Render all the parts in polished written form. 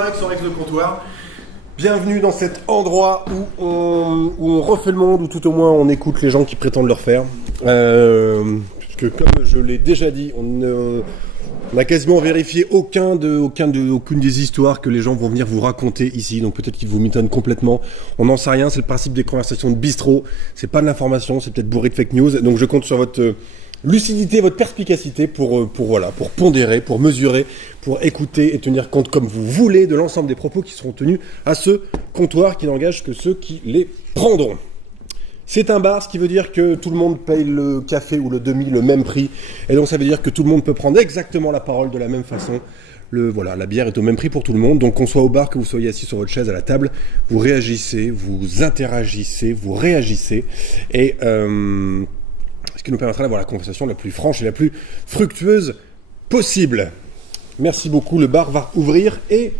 Rex sur Rex le comptoir. Bienvenue dans cet endroit où on refait le monde, ou tout au moins on écoute les gens qui prétendent le refaire. Puisque comme je l'ai déjà dit, on n'a quasiment vérifié aucune des histoires que les gens vont venir vous raconter ici. Donc peut-être qu'ils vous mitonnent complètement. On n'en sait rien, c'est le principe des conversations de bistrot. C'est pas de l'information, c'est peut-être bourré de fake news. Donc je compte sur votre lucidité, votre perspicacité pour pondérer, pour mesurer, pour écouter et tenir compte comme vous voulez de l'ensemble des propos qui seront tenus à ce comptoir qui n'engage que ceux qui les prendront. C'est un bar, ce qui veut dire que tout le monde paye le café ou le demi le même prix, et donc ça veut dire que tout le monde peut prendre exactement la parole de la même façon. La bière est au même prix pour tout le monde, donc qu'on soit au bar, que vous soyez assis sur votre chaise à la table, vous réagissez, vous interagissez, vous réagissez, et ce qui nous permettra d'avoir la conversation la plus franche et la plus fructueuse possible. Merci beaucoup, le bar va ouvrir, et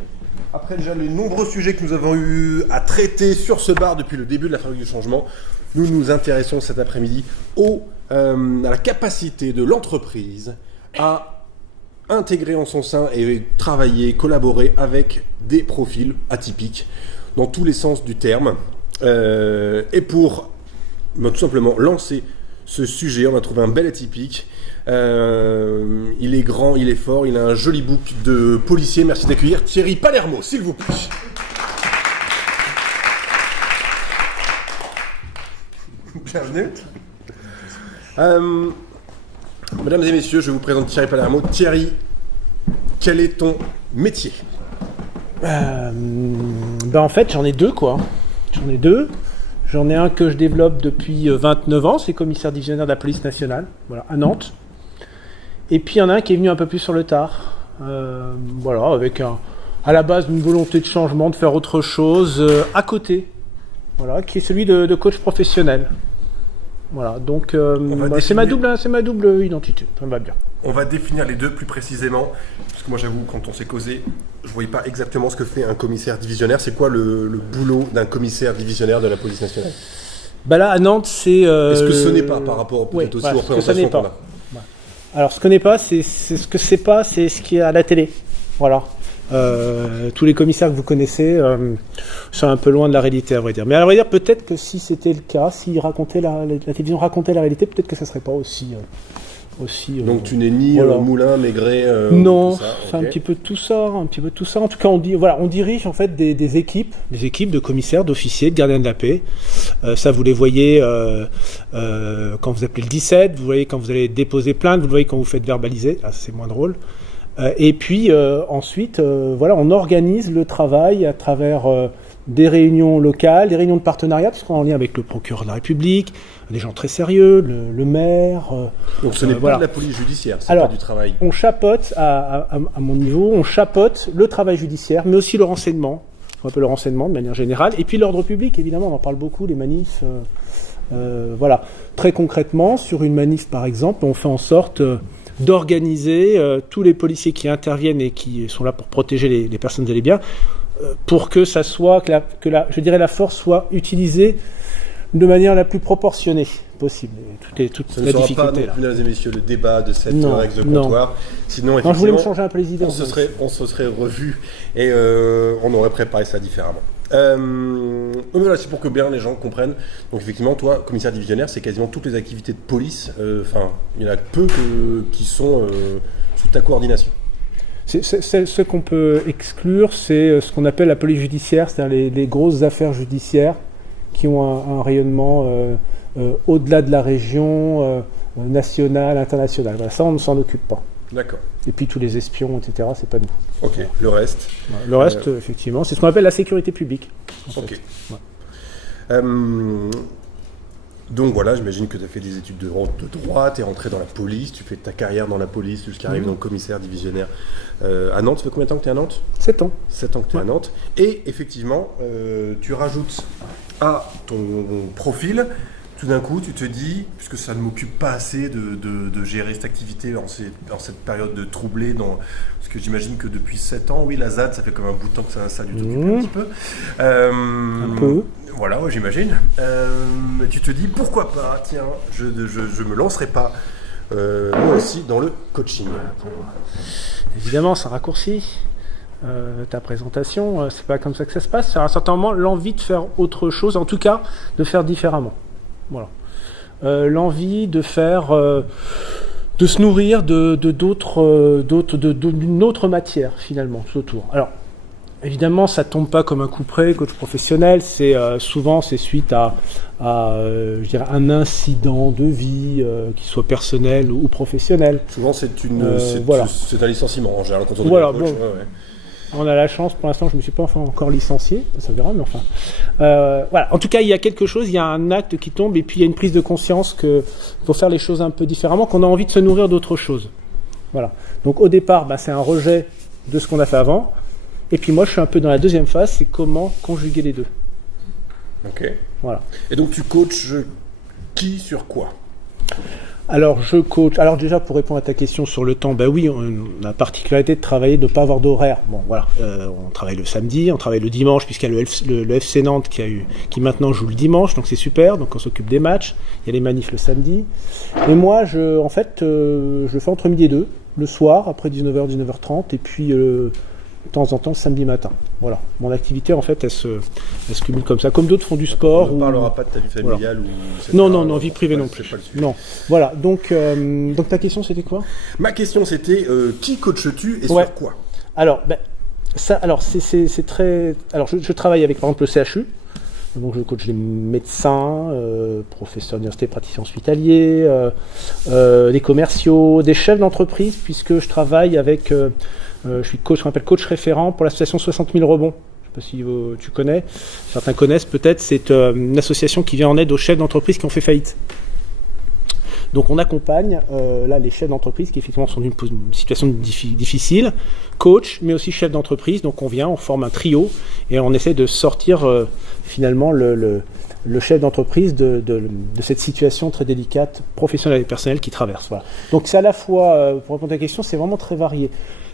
après déjà les nombreux sujets que nous avons eu à traiter sur ce bar depuis le début de la fabrique du changement, nous nous intéressons cet après-midi à la capacité de l'entreprise à intégrer en son sein et travailler, collaborer avec des profils atypiques dans tous les sens du terme. Et pour tout simplement lancer ce sujet, on a trouvé un bel atypique. Il est grand, il est fort, il a un joli bouc de policier. Merci d'accueillir Thierry Palermo, s'il vous plaît. Bienvenue. Mesdames et messieurs, je vous présente Thierry Palermo. Thierry, quel est ton métier ? En fait, j'en ai deux, quoi. J'en ai un que je développe depuis 29 ans, c'est commissaire divisionnaire de la police nationale, voilà, à Nantes. Et puis il y en a un qui est venu un peu plus sur le tard, avec à la base une volonté de changement, de faire autre chose à côté, voilà, qui est celui de coach professionnel. Voilà, donc c'est ma double identité, ça me va bien. On va définir les deux plus précisément, parce que moi j'avoue, quand on s'est causé, je ne voyais pas exactement ce que fait un commissaire divisionnaire. C'est quoi le boulot d'un commissaire divisionnaire de la police nationale ? Là, à Nantes, c'est... Est-ce que ce n'est pas par rapport peut-être aussi aux représentations qu'on a ? Alors, ce que n'est pas, c'est ce que c'est pas, c'est ce qui est à la télé. Voilà. Tous les commissaires que vous connaissez sont un peu loin de la réalité, à vrai dire. Mais à vrai dire, peut-être que si c'était le cas, si la télévision racontait la réalité, peut-être que ça ne serait pas aussi donc tu n'es ni Moulin, Maigret non, tout ça, c'est un petit peu tout ça. En tout cas, on dirige en fait des équipes de commissaires, d'officiers, de gardiens de la paix. Ça, vous les voyez quand vous appelez le 17, vous voyez quand vous allez déposer plainte, vous le voyez quand vous faites verbaliser. Là, c'est moins drôle. Et puis ensuite, on organise le travail à travers des réunions locales, des réunions de partenariat, puisqu'on est en lien avec le procureur de la République, des gens très sérieux, le maire. Donc ce n'est pas de la police judiciaire, c'est alors, pas du travail. On chapeaute, à mon niveau, on chapeaute le travail judiciaire, mais aussi le renseignement, un peu le renseignement de manière générale, et puis l'ordre public, évidemment, on en parle beaucoup, les manifs. Très concrètement, sur une manif par exemple, on fait en sorte d'organiser tous les policiers qui interviennent et qui sont là pour protéger les personnes et les biens, pour que ça soit la force soit utilisée de manière la plus proportionnée possible. Toute ça la ne sera difficulté, pas, mesdames et messieurs, le débat de cette règle de comptoir. Sinon, je voulais me changer un peu les idées. On se serait revus et on aurait préparé ça différemment. Là, c'est pour que bien les gens comprennent. Donc effectivement, toi, commissaire divisionnaire, c'est quasiment toutes les activités de police. Il y en a peu qui sont sous ta coordination. Ce qu'on peut exclure, c'est ce qu'on appelle la police judiciaire, c'est-à-dire les grosses affaires judiciaires qui ont un rayonnement au-delà de la région, nationale, internationale. Voilà, ça, on ne s'en occupe pas. D'accord. Et puis tous les espions, etc., c'est pas nous. Ok, le reste. Le reste, effectivement, c'est ce qu'on appelle la sécurité publique. Ok. Donc voilà, j'imagine que tu as fait des études de droit, tu es rentré dans la police, tu fais ta carrière dans la police jusqu'à arriver dans le commissaire divisionnaire à Nantes. Ça fait combien de temps que tu es à Nantes ? 7 ans. 7 ans que tu es à Nantes. Et effectivement, tu rajoutes à ton profil, tout d'un coup, tu te dis, puisque ça ne m'occupe pas assez de gérer cette activité en cette période de troublée, parce que j'imagine que depuis 7 ans, oui, la ZAD, ça fait comme un bout de temps que ça a dû t'occuper un petit peu. Un peu. Voilà, ouais, j'imagine. Tu te dis, pourquoi pas, tiens, je me lancerai pas, moi aussi, dans le coaching. Évidemment, ça raccourcit. ta présentation, c'est pas comme ça que ça se passe. C'est à un certain moment l'envie de faire autre chose, en tout cas de faire différemment. Voilà. L'envie de faire, de se nourrir d'une autre matière finalement tout autour. Alors évidemment, ça tombe pas comme un coup près, coach professionnel. C'est souvent c'est suite à je dirais un incident de vie, qu'il soit personnel ou professionnel. Souvent, c'est voilà. C'est un licenciement en général quand on voilà, devient coach. bon. Ouais. On a la chance, pour l'instant, je ne me suis pas encore licencié, ça verra, mais enfin. Voilà. En tout cas, il y a quelque chose, il y a un acte qui tombe, et puis il y a une prise de conscience que pour faire les choses un peu différemment, qu'on a envie de se nourrir d'autre chose. Voilà. Donc au départ, c'est un rejet de ce qu'on a fait avant, et puis moi, je suis un peu dans la deuxième phase, c'est comment conjuguer les deux. Ok. Voilà. Et donc tu coaches qui sur quoi ? Alors, je coach. Alors, déjà, pour répondre à ta question sur le temps, oui, on a la particularité de travailler, de ne pas avoir d'horaire. Bon, voilà. On travaille le samedi, on travaille le dimanche, puisqu'il y a le FC Nantes qui maintenant joue le dimanche, donc c'est super. Donc, on s'occupe des matchs. Il y a les manifs le samedi. Et moi, je le fais entre midi et 2, le soir, après 19h, 19h30, et puis de temps en temps, le samedi matin. Voilà. Mon activité, en fait, elle se cumule comme ça. Comme d'autres font du sport. On ne parlera pas de ta vie familiale voilà. Non, vie privée non plus. Non. Voilà. Donc ta question, c'était quoi ? Ma question, c'était qui coaches-tu et sur quoi ? Alors, c'est très. Alors, je travaille avec, par exemple, le CHU. Donc, je coach les médecins, professeurs d'université, praticiens hospitaliers, des commerciaux, des chefs d'entreprise, puisque je travaille avec. Je suis coach, je m'appelle coach référent pour l'association 60 000 rebonds. Je ne sais pas si tu connais, certains connaissent peut-être. C'est une association qui vient en aide aux chefs d'entreprise qui ont fait faillite. Donc on accompagne là les chefs d'entreprise qui effectivement sont dans une situation difficile, coach, mais aussi chef d'entreprise. Donc on forme un trio et on essaie de sortir finalement le chef d'entreprise de cette situation très délicate, professionnelle et personnelle qui traverse. Voilà. Donc c'est à la fois, pour répondre à ta question, c'est vraiment très varié.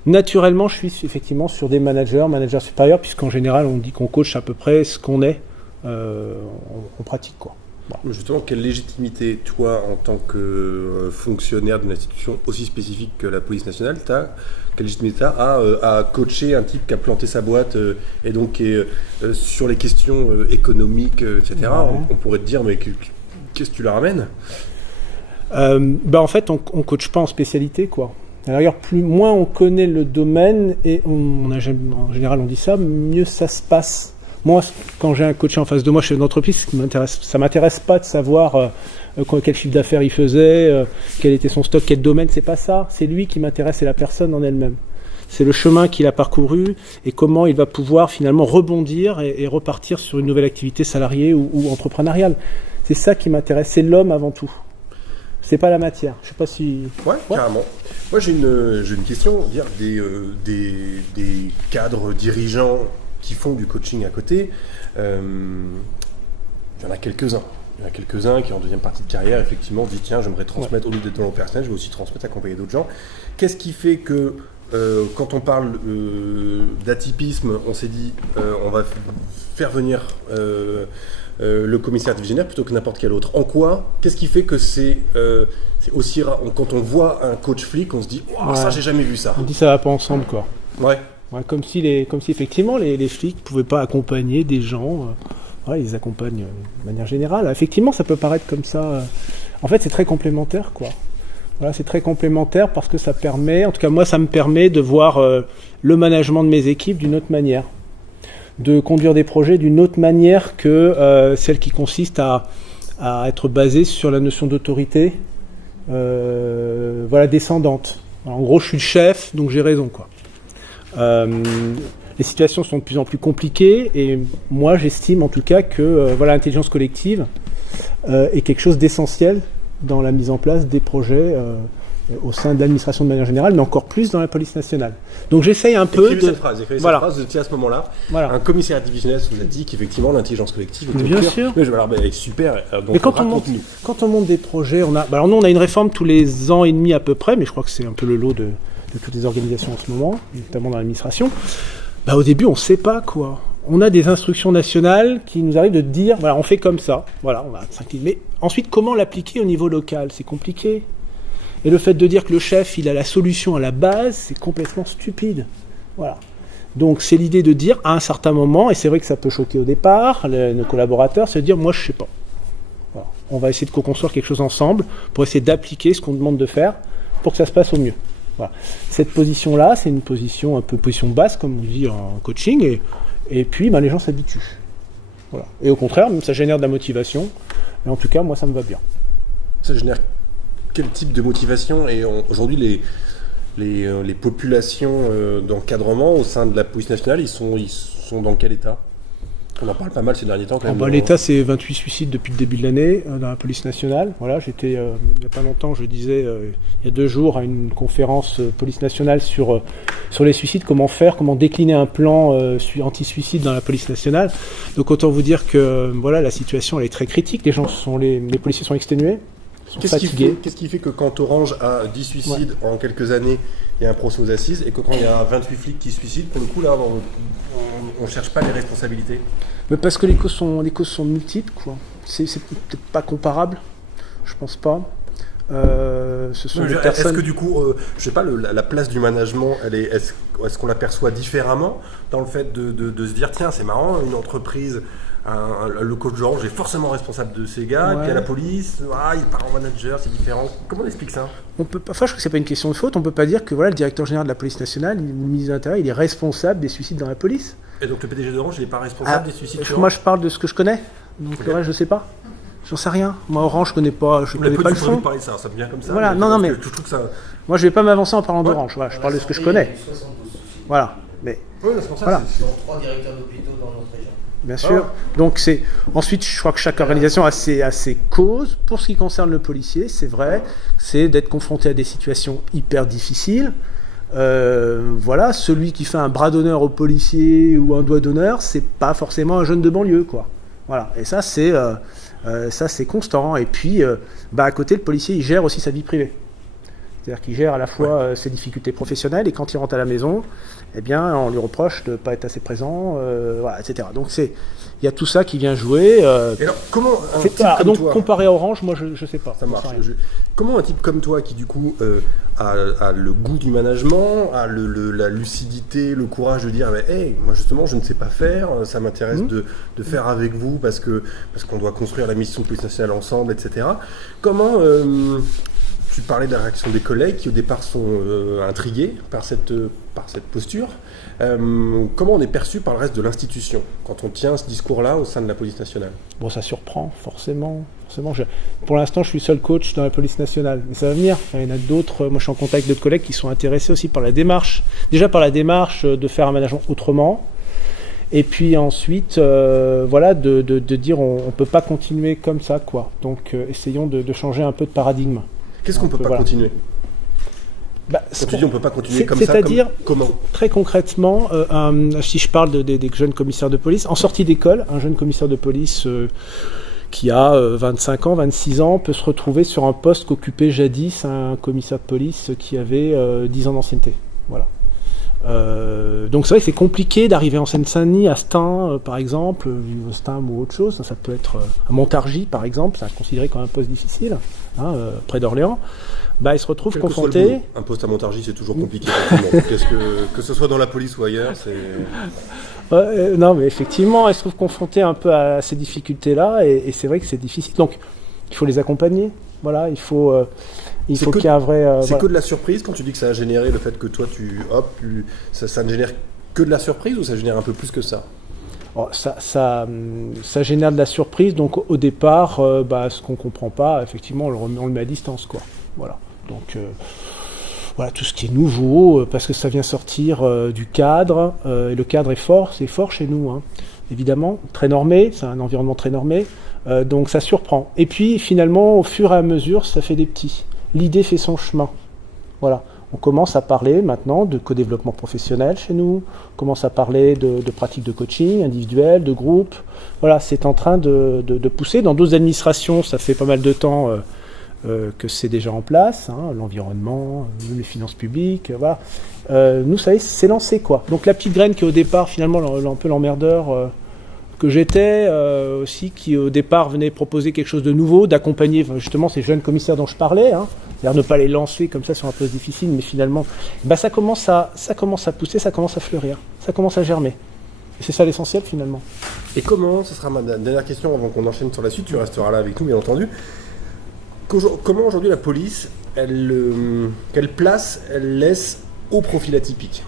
Naturellement, je suis effectivement sur des managers supérieurs, puisqu'en général, on dit qu'on coach à peu près ce qu'on est, on pratique quoi. Bon. Justement, quelle légitimité, toi, en tant que fonctionnaire d'une institution aussi spécifique que la police nationale, quelle légitimité à coacher un type qui a planté sa boîte et donc qui est sur les questions économiques, etc. Ouais. On pourrait te dire, mais qu'est-ce que tu la ramènes ? En fait, on ne coach pas en spécialité, quoi. D'ailleurs, moins on connaît le domaine, et en général on dit ça, mieux ça se passe. Moi, quand j'ai un coach en face de moi, chef d'entreprise, ça m'intéresse pas de savoir quel chiffre d'affaires il faisait, quel était son stock, quel domaine, c'est pas ça. C'est lui qui m'intéresse, c'est la personne en elle-même. C'est le chemin qu'il a parcouru et comment il va pouvoir finalement rebondir et repartir sur une nouvelle activité salariée ou entrepreneuriale. C'est ça qui m'intéresse, c'est l'homme avant tout. C'est pas la matière. Je sais pas si. Ouais, carrément. Moi, j'ai une question. Des cadres dirigeants qui font du coaching à côté, il y en a quelques-uns. Il y en a quelques-uns qui, en deuxième partie de carrière, effectivement, disent tiens, j'aimerais transmettre, au lieu d'être dans le personnel, je vais aussi transmettre, accompagner d'autres gens. Qu'est-ce qui fait que, quand on parle d'atypisme, on s'est dit on va faire venir le commissaire divisionnaire plutôt que n'importe quel autre. En quoi ? Qu'est-ce qui fait que c'est aussi rare ? Quand on voit un coach flic, on se dit ça, j'ai jamais vu ça. On dit ça va pas ensemble, quoi. Ouais. Comme si effectivement les flics pouvaient pas accompagner des gens. Ils les accompagnent de manière générale. Effectivement, ça peut paraître comme ça. En fait, c'est très complémentaire, quoi. Voilà, c'est très complémentaire parce que ça permet, en tout cas moi, ça me permet de voir le management de mes équipes d'une autre manière, de conduire des projets d'une autre manière que celle qui consiste à être basée sur la notion d'autorité, descendante. Alors, en gros, je suis le chef, donc j'ai raison, quoi. Les situations sont de plus en plus compliquées et moi, j'estime en tout cas que l'intelligence collective est quelque chose d'essentiel dans la mise en place des projets au sein de l'administration de manière générale, mais encore plus dans la police nationale. Donc j'essaye un peu de... cette phrase, cette phrase, à ce moment-là, un commissaire divisionnaire vous a dit qu'effectivement l'intelligence collective était bien sûr. Mais super. Donc mais quand on monte des projets, nous on a une réforme tous les ans et demi à peu près, mais je crois que c'est un peu le lot de toutes les organisations en ce moment, notamment dans l'administration. Au début on ne sait pas quoi. On a des instructions nationales qui nous arrivent de dire, on fait comme ça, on a 5 lignes. Mais ensuite, comment l'appliquer au niveau local ? C'est compliqué. Et le fait de dire que le chef, il a la solution à la base, c'est complètement stupide. Voilà. Donc c'est l'idée de dire à un certain moment, et c'est vrai que ça peut choquer au départ, nos collaborateurs, c'est de dire moi je sais pas. Voilà. On va essayer de co-construire quelque chose ensemble pour essayer d'appliquer ce qu'on demande de faire pour que ça se passe au mieux. Voilà. Cette position-là, c'est une position un peu position basse, comme on dit en coaching, et puis les gens s'habituent. Voilà. Et au contraire, ça génère de la motivation, et en tout cas, moi ça me va bien. Ça génère quel type de motivation? Et aujourd'hui, les populations d'encadrement au sein de la police nationale, ils sont dans quel état? On en parle pas mal ces derniers temps quand même. L'état, c'est 28 suicides depuis le début de l'année dans la police nationale. Voilà, j'étais il n'y a pas longtemps, je disais il y a 2 jours à une conférence police nationale sur les suicides, comment décliner un plan anti-suicide dans la police nationale. Donc autant vous dire que la situation elle est très critique. Les policiers sont exténués. Qu'est-ce qui fait que quand Orange a 10 suicides en quelques années, il y a un procès aux assises, et que quand il y a 28 flics qui se suicident, pour le coup, là, on ne cherche pas les responsabilités? Mais parce que les causes sont multiples, quoi. C'est peut-être pas comparable, je pense pas. Ce sont des personnes... Est-ce que du coup, je sais pas, la place du management, est-ce qu'on l'aperçoit différemment dans le fait de se dire, tiens, c'est marrant, une entreprise... le coach d'Orange est forcément responsable de ces gars, et puis à la police, il part en manager, c'est différent. Comment on explique ça? On peut pas, je crois que c'est pas une question de faute, on peut pas dire que le directeur général de la police nationale, le ministre de l'Intérieur, il est responsable des suicides dans la police. Et donc le PDG d'Orange, il n'est pas responsable des suicides? Moi je parle de ce que je connais, donc le reste je sais pas. J'en sais rien. Moi Orange je connais pas le fond. Parler de ça, ça me vient comme ça. Voilà, mais je trouve que ça... Moi je vais pas m'avancer en parlant d'Orange, je parle de ce que je connais. Voilà, mais... c'est pour ça. C'est 3 directeurs d'hôpitaux dans notre région. Bien sûr. Donc ensuite, je crois que chaque organisation a ses causes. Pour ce qui concerne le policier, c'est vrai, c'est d'être confronté à des situations hyper difficiles. Celui qui fait un bras d'honneur au policier ou un doigt d'honneur, c'est pas forcément un jeune de banlieue, quoi. Voilà. Et ça, c'est constant. Et puis, à côté, le policier, il gère aussi sa vie privée. C'est-à-dire qu'il gère à la fois ses difficultés professionnelles, et quand il rentre à la maison, on lui reproche de ne pas être assez présent, etc. Donc il y a tout ça qui vient jouer. Et alors, comment un type comme toi... comparé à Orange, moi je ne sais pas. Ça marche. Comment un type comme toi, qui du coup a le goût du management, a la lucidité, le courage de dire moi justement je ne sais pas faire, ça m'intéresse de faire avec vous parce qu'on doit construire la mission de police nationale ensemble, etc. Comment... Tu parlais de la réaction des collègues qui au départ sont intrigués par cette posture. Comment on est perçu par le reste de l'institution quand on tient ce discours-là au sein de la police nationale? Bon, ça surprend, forcément. Pour l'instant, je suis seul coach dans la police nationale, mais ça va venir. Il y en a d'autres. Moi, je suis en contact avec d'autres collègues qui sont intéressés aussi par la démarche. Déjà par la démarche de faire un management autrement. Et puis ensuite, de dire on ne peut pas continuer comme ça, quoi. Donc, essayons de changer un peu de paradigme. Qu'est-ce qu'on ne peut pas continuer? Quand tu dis on ne peut pas continuer comme ça, c'est-à-dire, comment? Très concrètement, si je parle des jeunes commissaires de police, en sortie d'école, un jeune commissaire de police qui a 25 ans, 26 ans, peut se retrouver sur un poste qu'occupait jadis un commissaire de police qui avait 10 ans d'ancienneté. Voilà. Donc c'est vrai que c'est compliqué d'arriver en Seine-Saint-Denis, à Stein par exemple, Stein ou autre chose, ça peut être à Montargis par exemple, ça est considéré comme un poste difficile, près d'Orléans. Il se retrouve confronté... Un poste à Montargis c'est toujours compliqué, que ce soit dans la police ou ailleurs, c'est... non mais effectivement, il se trouve confronté un peu à ces difficultés-là, et c'est vrai que c'est difficile, donc il faut les accompagner, voilà, il faut qu'il y ait un vrai... c'est que de la surprise quand tu dis que ça a généré le fait que toi ça ne génère que de la surprise, ou ça génère un peu plus que ça? Ça génère de la surprise, donc au départ, ce qu'on ne comprend pas, effectivement, on le met à distance, quoi. Voilà. Donc tout ce qui est nouveau, parce que ça vient sortir du cadre, et le cadre est fort, c'est fort chez nous, hein. Évidemment, très normé, c'est un environnement très normé, donc ça surprend. Et puis finalement, au fur et à mesure, ça fait des petits. L'idée fait son chemin. Voilà. On commence à parler maintenant de co-développement professionnel chez nous, on commence à parler de pratiques de coaching individuel, de groupe. Voilà, c'est en train de pousser. Dans d'autres administrations, ça fait pas mal de temps que c'est déjà en place, l'environnement, les finances publiques, voilà. Nous, ça y est, c'est lancé, quoi. Donc la petite graine qui au départ, finalement, un peu l'emmerdeur, que j'étais, aussi qui au départ venait proposer quelque chose de nouveau, d'accompagner justement ces jeunes commissaires dont je parlais, hein, c'est-à-dire ne pas les lancer comme ça sur un poste difficile, mais finalement, ça commence à pousser, ça commence à fleurir, ça commence à germer. Et c'est ça l'essentiel finalement. Et comment, ce sera ma dernière question avant qu'on enchaîne sur la suite, tu resteras là avec nous bien entendu. Comment aujourd'hui la police, quelle place elle laisse au profil atypique ?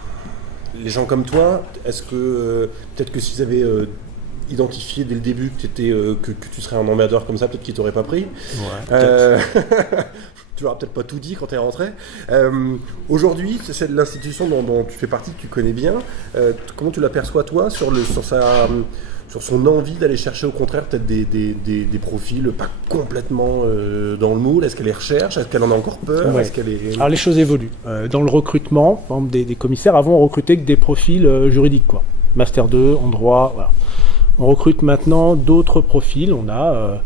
Les gens comme toi, est-ce que peut-être que s'ils avaient identifié dès le début que tu serais un emmerdeur comme ça, peut-être qu'ils t'auraient pas pris. Ouais, tu leur as peut-être pas tout dit quand tu es rentré. Aujourd'hui, c'est l'institution dont tu fais partie, que tu connais bien. Comment tu l'aperçois toi sur son envie d'aller chercher au contraire peut-être des profils pas complètement dans le moule? Est-ce qu'elle les recherche? Est-ce qu'elle en a encore peur? Ouais. Alors les choses évoluent. Dans le recrutement, par exemple, des commissaires, avant on recrutait que des profils juridiques, quoi. Master 2, en droit, voilà. On recrute maintenant d'autres profils. On a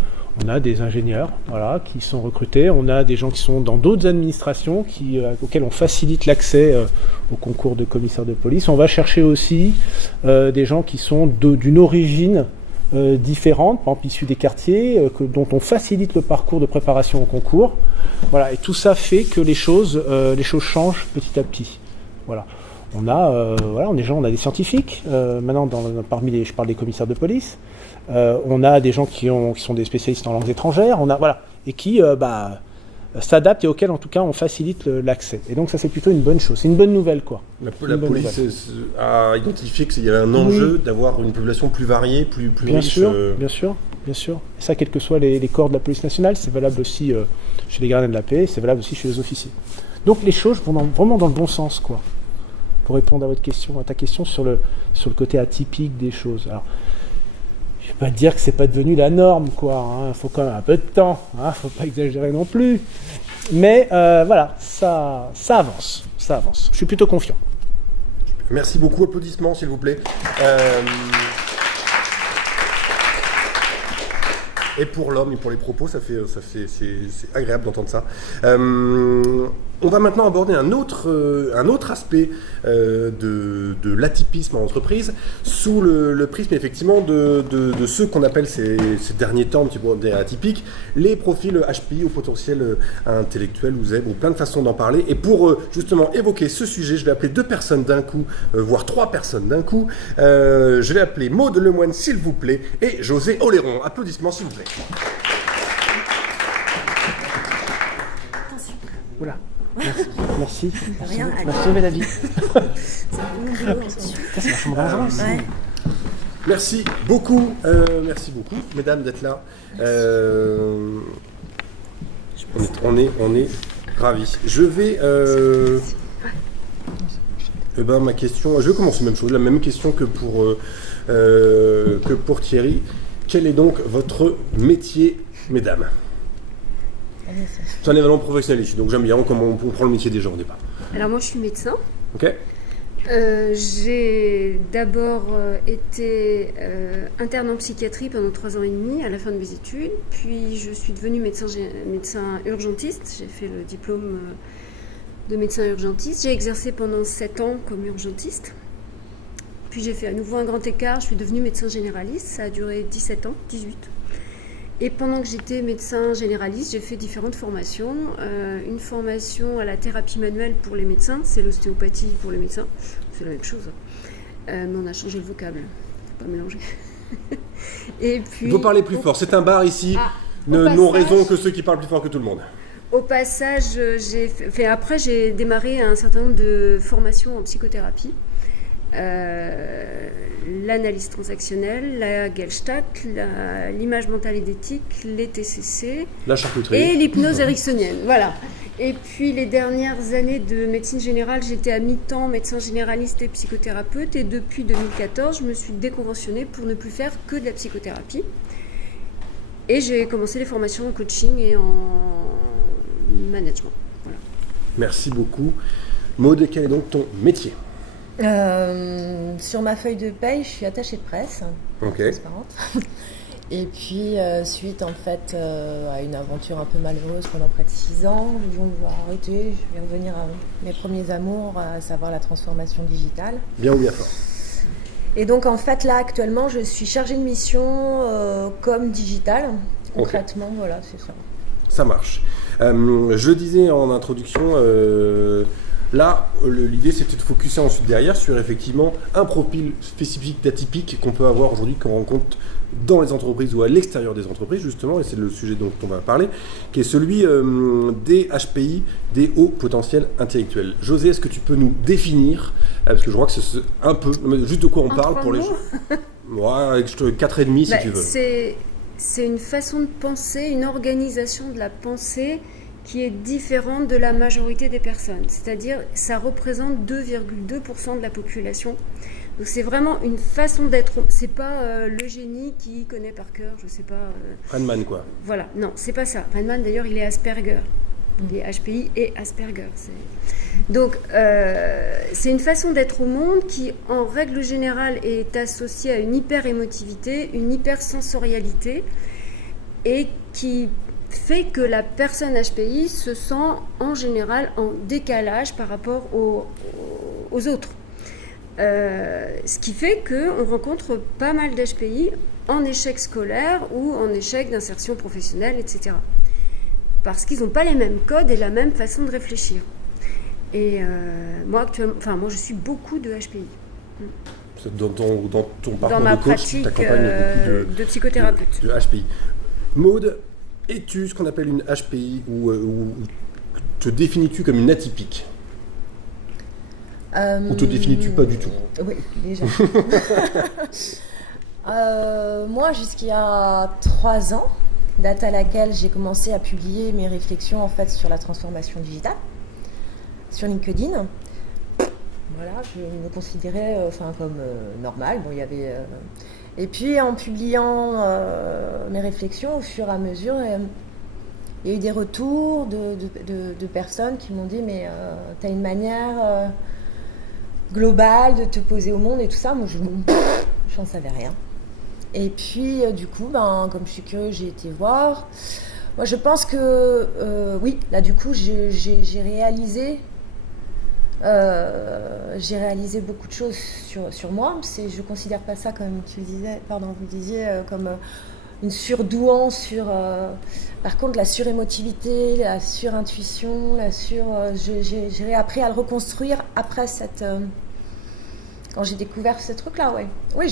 des ingénieurs, voilà, qui sont recrutés. On a des gens qui sont dans d'autres administrations auxquelles on facilite l'accès au concours de commissaire de police. On va chercher aussi des gens qui sont d'une origine différente, par exemple issus des quartiers, dont on facilite le parcours de préparation au concours. Voilà, et tout ça fait que les choses changent petit à petit. Voilà. On a des scientifiques, maintenant je parle des commissaires de police, on a des gens qui sont des spécialistes en langues étrangères, et qui s'adaptent et auxquels en tout cas on facilite l'accès. Et donc ça c'est plutôt une bonne chose, c'est une bonne nouvelle quoi. La police a identifié qu'il y avait un enjeu d'avoir une population plus variée, plus bien riche. Bien sûr. Et ça, quels que soient les corps de la police nationale, c'est valable aussi chez les gardiens de la paix, c'est valable aussi chez les officiers. Donc les choses vont vraiment dans le bon sens quoi. Pour répondre à ta question sur le côté atypique des choses. Alors, je ne vais pas dire que c'est pas devenu la norme, quoi. Il faut quand même un peu de temps. Faut pas exagérer non plus. Mais ça avance. Je suis plutôt confiant. Merci beaucoup. Applaudissements, s'il vous plaît. Et pour l'homme et pour les propos, c'est agréable d'entendre ça. On va maintenant aborder un autre aspect de l'atypisme en entreprise, sous le prisme effectivement de ceux qu'on appelle ces derniers temps un petit peu atypiques, les profils HPI au potentiel intellectuel ou zèbre, ou plein de façons d'en parler. Et pour justement évoquer ce sujet, je vais appeler 2 personnes d'un coup, voire 3 personnes d'un coup. Je vais appeler Maude Lemoine, s'il vous plaît, et José Oléron. Applaudissements, s'il vous plaît. Voilà. Merci. Rien. Tu m'as sauvé la vie. C'est ma chambre à ranger. Ouais. Merci beaucoup, mesdames, d'être là. On est ravis. Je vais. Ma question. Je vais commencer la même question que pour Thierry. Quel est donc votre métier, mesdames? C'est un événement professionnel ici, donc j'aime bien comment on prend le métier des gens au départ. Alors moi je suis médecin. Ok. J'ai d'abord été interne en psychiatrie pendant 3 ans et demi à la fin de mes études, puis je suis devenue médecin urgentiste, j'ai fait le diplôme de médecin urgentiste, j'ai exercé pendant 7 ans comme urgentiste, puis j'ai fait à nouveau un grand écart, je suis devenue médecin généraliste, ça a duré 18 ans. Et pendant que j'étais médecin généraliste, j'ai fait différentes formations. Une formation à la thérapie manuelle pour les médecins, c'est l'ostéopathie pour les médecins. C'est la même chose. Mais on a changé le vocable. Faut pas mélanger. Et puis, il faut parler plus fort. C'est un bar ici. Non raison que ceux qui parlent plus fort que tout le monde. Au passage, après j'ai démarré un certain nombre de formations en psychothérapie. L'analyse transactionnelle, la Gestalt, l'image mentale et d'éthique, les TCC, la charcuterie et l'hypnose ericksonienne. Voilà. Et puis les dernières années de médecine générale, j'étais à mi-temps médecin généraliste et psychothérapeute, et depuis 2014, je me suis déconventionnée pour ne plus faire que de la psychothérapie. Et j'ai commencé les formations en coaching et en management. Voilà. Merci beaucoup. Maud, quel est donc ton métier ? Sur ma feuille de paye, je suis attachée de presse, transparente. Et puis, suite en fait à une aventure un peu malheureuse pendant près de 6 ans, je vais arrêter, je vais revenir à mes premiers amours, à savoir la transformation digitale. Bien ou bien fort? Et donc en fait là actuellement je suis chargée de mission com digital. Concrètement, voilà, c'est ça. Ça marche. Je le disais en introduction, là, l'idée c'était de focuser ensuite derrière sur effectivement un profil spécifique d'atypique qu'on peut avoir aujourd'hui, qu'on rencontre dans les entreprises ou à l'extérieur des entreprises justement, et c'est le sujet dont on va parler, qui est celui des HPI, des hauts potentiels intellectuels. José, est-ce que tu peux nous définir, parce que je crois que c'est un peu, juste de quoi on parle pour les gens. Ouais, 4,5 si tu veux. C'est une façon de penser, une organisation de la pensée qui est différente de la majorité des personnes. C'est-à-dire, ça représente 2,2% de la population. Donc c'est vraiment une façon d'être. C'est pas le génie qui connaît par cœur, je sais pas. Feynman quoi. Voilà, non, c'est pas ça. Feynman d'ailleurs, il est Asperger. Il est HPI et Asperger. Donc c'est une façon d'être au monde qui, en règle générale, est associée à une hyper-émotivité, une hyper-sensorialité, et qui fait que la personne HPI se sent en général en décalage par rapport aux autres. Ce qui fait qu'on rencontre pas mal d'HPI en échec scolaire ou en échec d'insertion professionnelle, etc. Parce qu'ils n'ont pas les mêmes codes et la même façon de réfléchir. Et moi, actuellement, moi, je suis beaucoup de HPI. Dans ton parcours dans ma de coach, pratique t'accompagnes beaucoup de psychothérapeute. de HPI. Maud, es-tu ce qu'on appelle une HPI ou te définis-tu comme une atypique ou te définis-tu pas du tout? Oui, déjà. Moi, jusqu'il y a 3 ans, date à laquelle j'ai commencé à publier mes réflexions en fait sur la transformation digitale sur LinkedIn. Voilà, je me considérais comme normal. Bon, il y avait et puis en publiant mes réflexions au fur et à mesure, il y a eu des retours de personnes qui m'ont dit mais tu as une manière globale de te poser au monde et tout ça. Moi, j'en savais rien. Et puis, du coup, comme je suis curieuse, j'ai été voir. Moi, je pense que, oui, là, du coup, j'ai réalisé beaucoup de choses sur moi. Je ne considère pas ça, comme tu le disais, vous le disiez, comme une surdouance par contre, la surémotivité, la surintuition, j'ai appris à le reconstruire après quand j'ai découvert ce truc-là, ouais. Oui,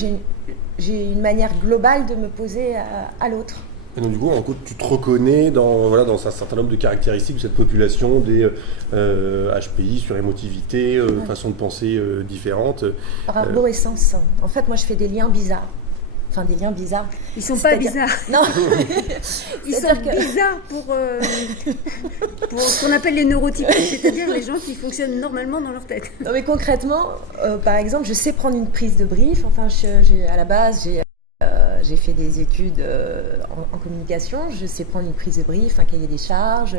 j'ai une manière globale de me poser à l'autre. Et donc du coup, tu te reconnais dans un certain nombre de caractéristiques de cette population des HPI, surémotivité, façon de penser différentes. Par arborescence. En fait, moi, je fais des liens bizarres. Enfin, des liens bizarres. Ils sont pas bizarres. Non. Ils sont bizarres pour ce qu'on appelle les neurotypiques, c'est-à-dire les gens qui fonctionnent normalement dans leur tête. Non, mais concrètement, par exemple, je sais prendre une prise de brief. Enfin, à la base, j'ai fait des études en communication. Je sais prendre une prise de brief, un cahier des charges,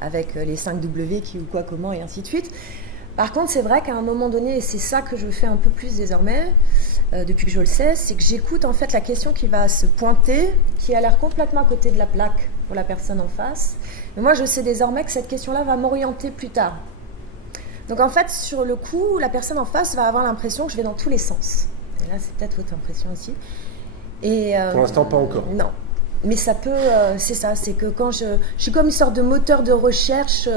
avec les 5 W, qui ou quoi, comment, et ainsi de suite. Par contre, c'est vrai qu'à un moment donné, et c'est ça que je fais un peu plus désormais, depuis que je le sais, c'est que j'écoute en fait la question qui va se pointer, qui a l'air complètement à côté de la plaque pour la personne en face. Mais moi, je sais désormais que cette question-là va m'orienter plus tard. Donc en fait, sur le coup, la personne en face va avoir l'impression que je vais dans tous les sens. Et là, c'est peut-être votre impression aussi. Et, pour l'instant, pas encore. Non. Mais ça peut... c'est ça, c'est que quand je suis comme une sorte de moteur de recherche...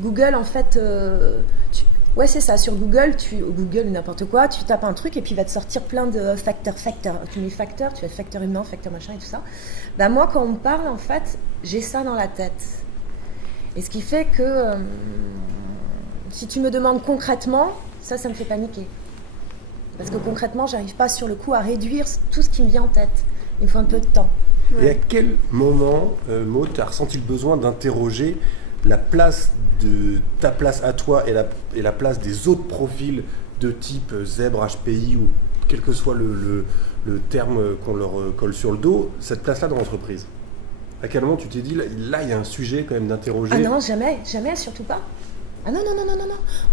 Google, en fait... ouais, c'est ça. Sur Google ou n'importe quoi, tu tapes un truc et puis il va te sortir plein de facteurs. Tu mets facteurs, tu fais facteur humain, facteur machin et tout ça. Moi, quand on me parle, en fait, j'ai ça dans la tête. Et ce qui fait que... si tu me demandes concrètement, ça me fait paniquer. Parce que concrètement, j'arrive pas sur le coup à réduire tout ce qui me vient en tête. Il me faut un peu de temps. Ouais. Et à quel moment, Maud, tu as ressenti le besoin d'interroger la place de ta place à toi et la place des autres profils de type zèbre, HPI ou quel que soit le terme qu'on leur colle sur le dos, cette place-là dans l'entreprise? À quel moment tu t'es dit, là il y a un sujet quand même d'interroger? Ah non, jamais, surtout pas. Ah non.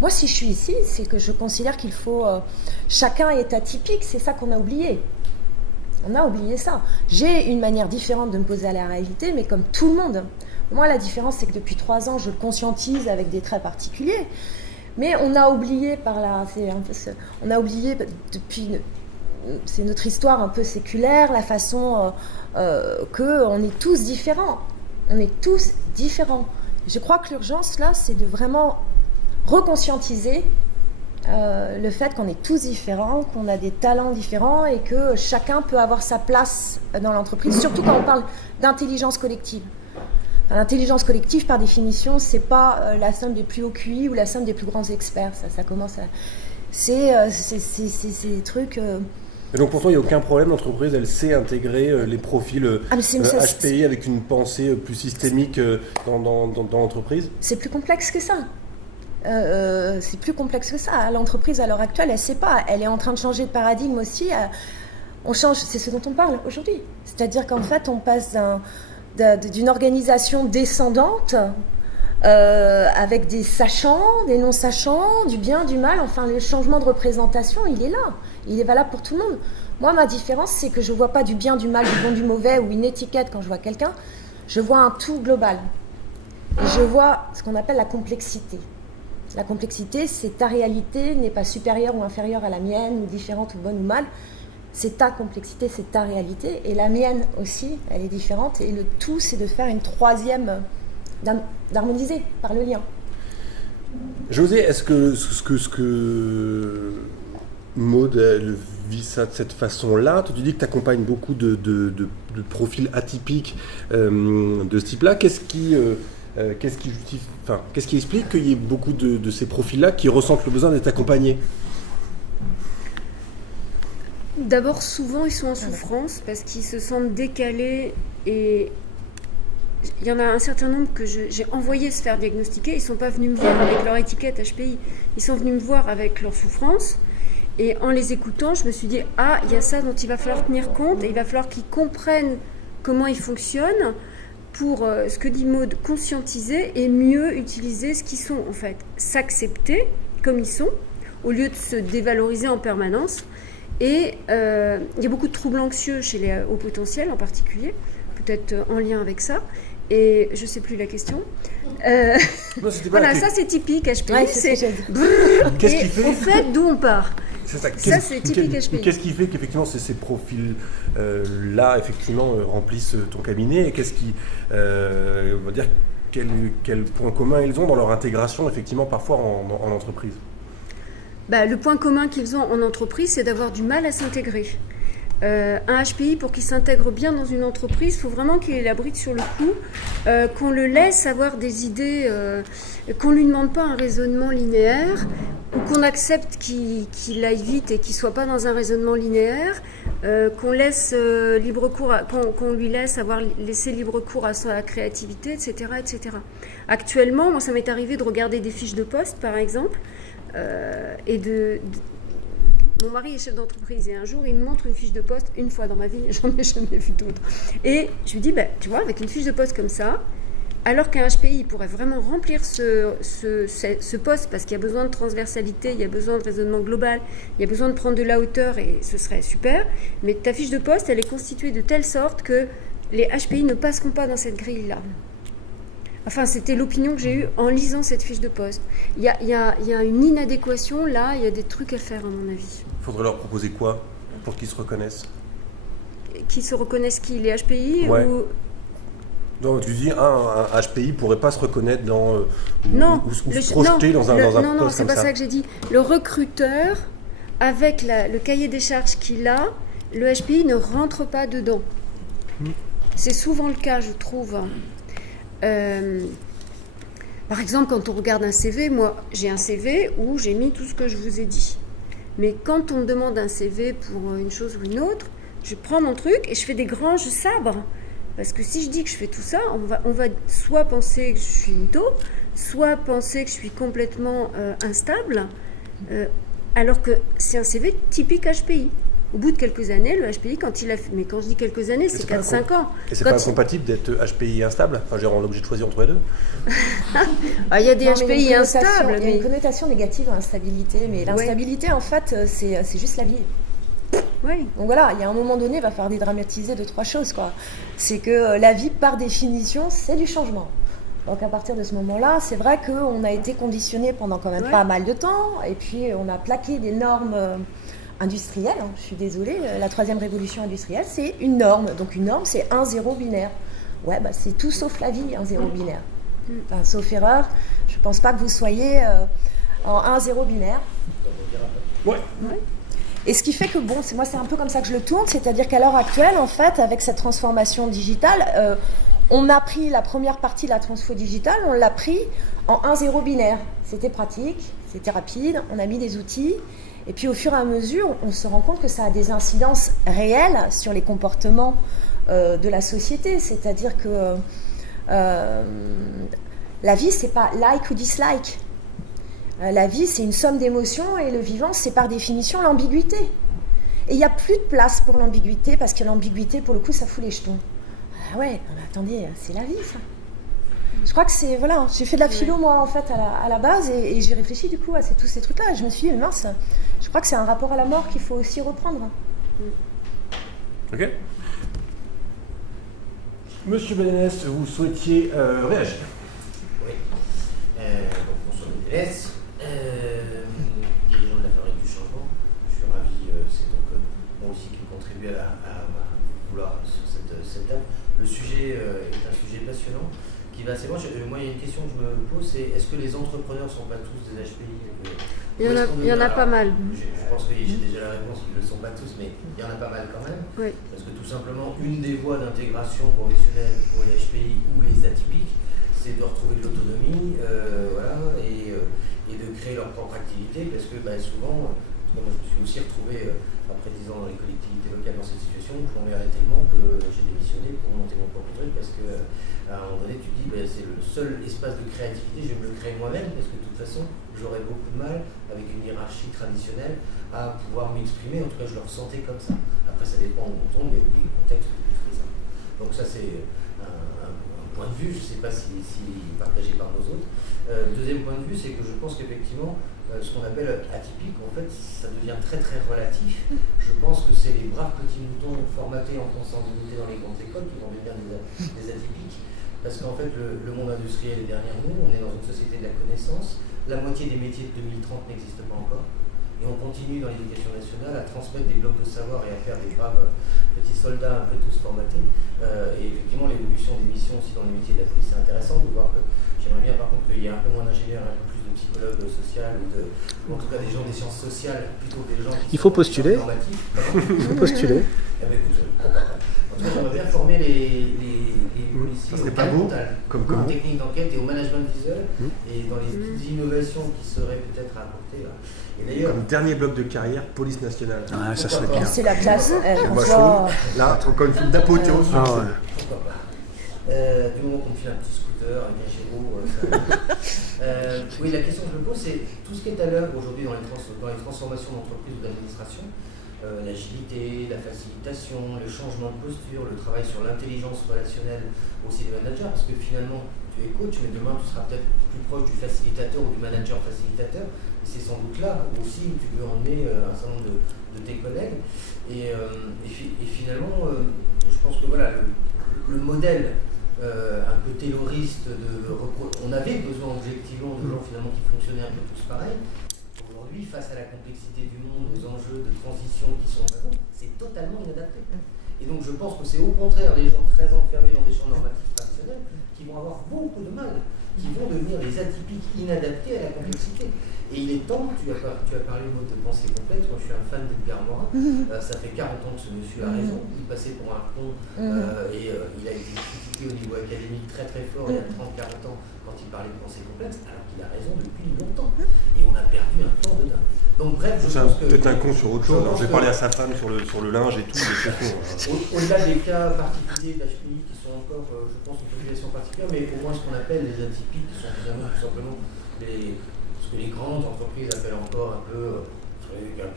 Moi, si je suis ici, c'est que je considère qu'il faut... chacun est atypique, c'est ça qu'on a oublié. On a oublié ça. J'ai une manière différente de me poser à la réalité, mais comme tout le monde. Moi, la différence, c'est que depuis 3 ans, je le conscientise avec des traits particuliers. Mais on a oublié on a oublié depuis c'est notre histoire un peu séculaire, la façon qu'on est tous différents. On est tous différents. Je crois que l'urgence, là, c'est de vraiment reconscientiser le fait qu'on est tous différents, qu'on a des talents différents et que chacun peut avoir sa place dans l'entreprise, surtout quand on parle d'intelligence collective. L'intelligence collective, par définition, c'est pas la somme des plus hauts QI ou la somme des plus grands experts. Ça commence à... C'est des trucs... Et donc pourtant, il n'y a aucun problème, l'entreprise, elle sait intégrer les profils HPI avec une pensée plus systémique dans l'entreprise. C'est plus complexe que ça. C'est plus complexe que ça. L'entreprise, à l'heure actuelle, elle ne sait pas. Elle est en train de changer de paradigme aussi. On change, c'est ce dont on parle aujourd'hui. C'est-à-dire qu'en fait, on passe d'une organisation descendante avec des sachants, des non-sachants, du bien, du mal. Enfin, le changement de représentation, il est là. Il est valable pour tout le monde. Moi, ma différence, c'est que je ne vois pas du bien, du mal, du bon, du mauvais ou une étiquette quand je vois quelqu'un. Je vois un tout global. Et je vois ce qu'on appelle la complexité. La complexité, c'est ta réalité n'est pas supérieure ou inférieure à la mienne, ou différente ou bonne ou mal. C'est ta complexité, c'est ta réalité. Et la mienne aussi, elle est différente. Et le tout, c'est de faire une troisième, d'harmoniser par le lien. José, est-ce que Maud, elle vit ça de cette façon-là? Tu dis que tu accompagnes beaucoup de profils atypiques de ce type-là. Qu'est-ce qui explique qu'il y ait beaucoup de ces profils-là qui ressentent le besoin d'être accompagnés? D'abord, souvent, ils sont en souffrance parce qu'ils se sentent décalés et il y en a un certain nombre que j'ai envoyé se faire diagnostiquer. Ils ne sont pas venus me voir avec leur étiquette HPI. Ils sont venus me voir avec leur souffrance. Et en les écoutant, je me suis dit, il y a ça dont il va falloir tenir compte et il va falloir qu'ils comprennent comment ils fonctionnent pour, ce que dit Maud, conscientiser et mieux utiliser ce qu'ils sont, en fait. S'accepter comme ils sont, au lieu de se dévaloriser en permanence. Et il y a beaucoup de troubles anxieux chez les hauts potentiels en particulier, peut-être en lien avec ça. Et je ne sais plus la question. Non, voilà, ça c'est typique HPI. Ouais, Qu'est-ce qui fait au fait, d'où on part. C'est ça. Ça, c'est typique HPI. Qu'est-ce qui fait qu'effectivement ces profils-là effectivement remplissent ton cabinet et qu'est-ce qui, on va dire, quel point commun ils ont dans leur intégration effectivement parfois en entreprise? Le point commun qu'ils ont en entreprise, c'est d'avoir du mal à s'intégrer. Un HPI, pour qu'il s'intègre bien dans une entreprise, il faut vraiment qu'il ait la bride sur le cou, qu'on le laisse avoir des idées, qu'on ne lui demande pas un raisonnement linéaire, ou qu'on accepte qu'il aille vite et qu'il ne soit pas dans un raisonnement linéaire, qu'on laisse libre cours, qu'on lui laisse laisser libre cours à sa créativité, etc., etc. Actuellement, moi, ça m'est arrivé de regarder des fiches de poste, par exemple, mon mari est chef d'entreprise et un jour il me montre une fiche de poste, une fois dans ma vie, j'en ai jamais vu d'autres. Et je lui dis, tu vois, avec une fiche de poste comme ça, alors qu'un HPI pourrait vraiment remplir ce poste parce qu'il y a besoin de transversalité, il y a besoin de raisonnement global, il y a besoin de prendre de la hauteur et ce serait super, mais ta fiche de poste, elle est constituée de telle sorte que les HPI ne passeront pas dans cette grille-là. Enfin, c'était l'opinion que j'ai eue en lisant cette fiche de poste. Il y a une inadéquation, là, il y a des trucs à faire, à mon avis. Il faudrait leur proposer quoi pour qu'ils se reconnaissent? Qu'ils se reconnaissent qui? Les HPI ou... Donc, tu dis, un HPI ne pourrait pas se reconnaître dans... ou se projeter dans un poste comme ça. Non, c'est pas ça que j'ai dit. Le recruteur, avec le cahier des charges qu'il a, le HPI ne rentre pas dedans. C'est souvent le cas, je trouve. Par exemple, quand on regarde un CV, moi j'ai un CV où j'ai mis tout ce que je vous ai dit. Mais quand on me demande un CV pour une chose ou une autre, je prends mon truc et je fais des grands sabres. Parce que si je dis que je fais tout ça, on va soit penser que je suis mytho, soit penser que je suis complètement instable, alors que c'est un CV typique HPI. Au bout de quelques années, le HPI, quand il a fait... Mais quand je dis quelques années, c'est 4-5 ans. Et c'est pas incompatible d'être HPI instable? Enfin, on est obligé de choisir entre les deux. Il y a des HPI instables. Il y a une connotation négative à l'instabilité. Mais l'instabilité, en fait, c'est juste la vie. Oui. Donc voilà, il y a un moment donné, il va falloir dédramatiser 2-3 choses, quoi. C'est que la vie, par définition, c'est du changement. Donc à partir de ce moment-là, c'est vrai qu'on a été conditionné pendant quand même pas mal de temps. Et puis, on a plaqué des normes... industrielle, hein, je suis désolée, la troisième révolution industrielle, c'est une norme. Donc une norme, c'est un zéro binaire. Ouais, bah, c'est tout sauf la vie, un zéro binaire. Enfin, sauf erreur, je ne pense pas que vous soyez en un zéro binaire. Ouais. Et ce qui fait que, bon, moi c'est un peu comme ça que je le tourne, c'est-à-dire qu'à l'heure actuelle, en fait, avec cette transformation digitale, on a pris la première partie de la transfo digitale, on l'a pris en 1-0 binaire. C'était pratique, c'était rapide, on a mis des outils. Et puis au fur et à mesure, on se rend compte que ça a des incidences réelles sur les comportements de la société. C'est-à-dire que la vie, c'est pas like ou dislike. La vie, c'est une somme d'émotions et le vivant, c'est par définition l'ambiguïté. Et il n'y a plus de place pour l'ambiguïté parce que l'ambiguïté, pour le coup, ça fout les jetons. Ah ouais, mais attendez, c'est la vie, ça. Je crois que c'est... Voilà, j'ai fait de la philo, moi, en fait, à la base, et j'ai réfléchi, du coup, à tous ces trucs-là. Et je me suis dit, mais mince, je crois que c'est un rapport à la mort qu'il faut aussi reprendre. Ok. Monsieur Benenès, vous souhaitiez réagir? Oui. Donc, bonsoir Benenès. Dirigeant de la fabrique du changement. Je suis ravi, c'est donc moi aussi qui contribue à vouloir sur cette table. Le sujet est un sujet passionnant qui va assez loin. Moi, il y a une question que je me pose, c'est est-ce que les entrepreneurs ne sont pas tous des HPI? Il y en a pas mal. Je pense que j'ai déjà la réponse, ils ne le sont pas tous, mais il y en a pas mal quand même. Oui. Parce que tout simplement, une des voies d'intégration professionnelle pour les HPI ou les atypiques, c'est de retrouver de l'autonomie et de créer leur propre activité, parce que souvent, moi je me suis aussi retrouvé après 10 ans dans les collectivités locales dans cette situation, je m'emmerdais tellement que j'ai démissionné pour monter mon propre truc, parce que à un moment donné tu te dis c'est le seul espace de créativité, je vais me le créer moi-même, parce que de toute façon j'aurais beaucoup de mal avec une hiérarchie traditionnelle à pouvoir m'exprimer, en tout cas je le ressentais comme ça. Après ça dépend où on tombe, il y a des contextes plus frisants. Donc ça c'est un point de vue, je ne sais pas si partagé par nos autres. Deuxième point de vue, c'est que je pense qu'effectivement, ce qu'on appelle atypique, en fait, ça devient très très relatif. Je pense que c'est les braves petits moutons formatés en consanguinité dans les grandes écoles qui vont devenir des atypiques. Parce qu'en fait, le monde industriel est derrière nous, on est dans une société de la connaissance, la moitié des métiers de 2030 n'existent pas encore. Et on continue dans l'éducation nationale à transmettre des blocs de savoir et à faire des braves petits soldats un peu tous formatés. Et effectivement, l'évolution des missions aussi dans les métiers d'appui, c'est intéressant de voir que j'aimerais bien par contre qu'il y ait un peu moins d'ingénieurs, un peu plus de psychologues sociaux ou en tout cas des gens des sciences sociales plutôt que des gens qui Il faut postuler. Il faut postuler. Écoute, pourquoi pas. En tout cas, j'aimerais bien former les policiers au capital, aux techniques d'enquête et au management visuel et dans les petites innovations qui seraient peut-être à apporter là. Et d'ailleurs, comme dernier bloc de carrière, police nationale. Ah, ça serait bien. C'est la classe. Là, encore une film d'apothéose. pourquoi pas. Du moment qu'on me file un petit scooter, un Géraud, oui, la question que je me pose, c'est tout ce qui est à l'œuvre aujourd'hui dans les transformations d'entreprise ou d'administration, l'agilité, la facilitation, le changement de posture, le travail sur l'intelligence relationnelle aussi des managers, parce que finalement, tu es coach, mais demain, tu seras peut-être plus proche du facilitateur ou du manager facilitateur. Et c'est sans doute là aussi où tu veux emmener un certain nombre de tes collègues. Et finalement, je pense que voilà, le modèle un peu tayloriste, on avait besoin objectivement de gens finalement qui fonctionnaient un peu tous pareil. Aujourd'hui, face à la complexité du monde, aux enjeux de transition qui sont présents, c'est totalement inadapté. Et donc je pense que c'est au contraire les gens très enfermés dans des champs normatifs traditionnels qui vont avoir beaucoup de mal, qui vont devenir les atypiques inadaptés à la complexité. Et il est temps, tu as parlé mot de pensée complexe, moi je suis un fan d'Edgar Morin, ça fait 40 ans que ce monsieur a raison, il passait pour un con et il a été critiqué au niveau académique très très fort il y a 30-40 ans quand il parlait de pensée complexe, alors qu'il a raison depuis longtemps. Et on a perdu un temps de dingue. Donc bref, je pense que... Peut-être un con sur autre chose, j'ai parlé à sa femme sur le linge et tout, mais c'est con. Au-delà des cas particuliers d'HPI qui sont encore, je pense, une population particulière, mais au moins ce qu'on appelle les atypiques, qui sont finalement tout simplement ce que les grandes entreprises appellent encore un peu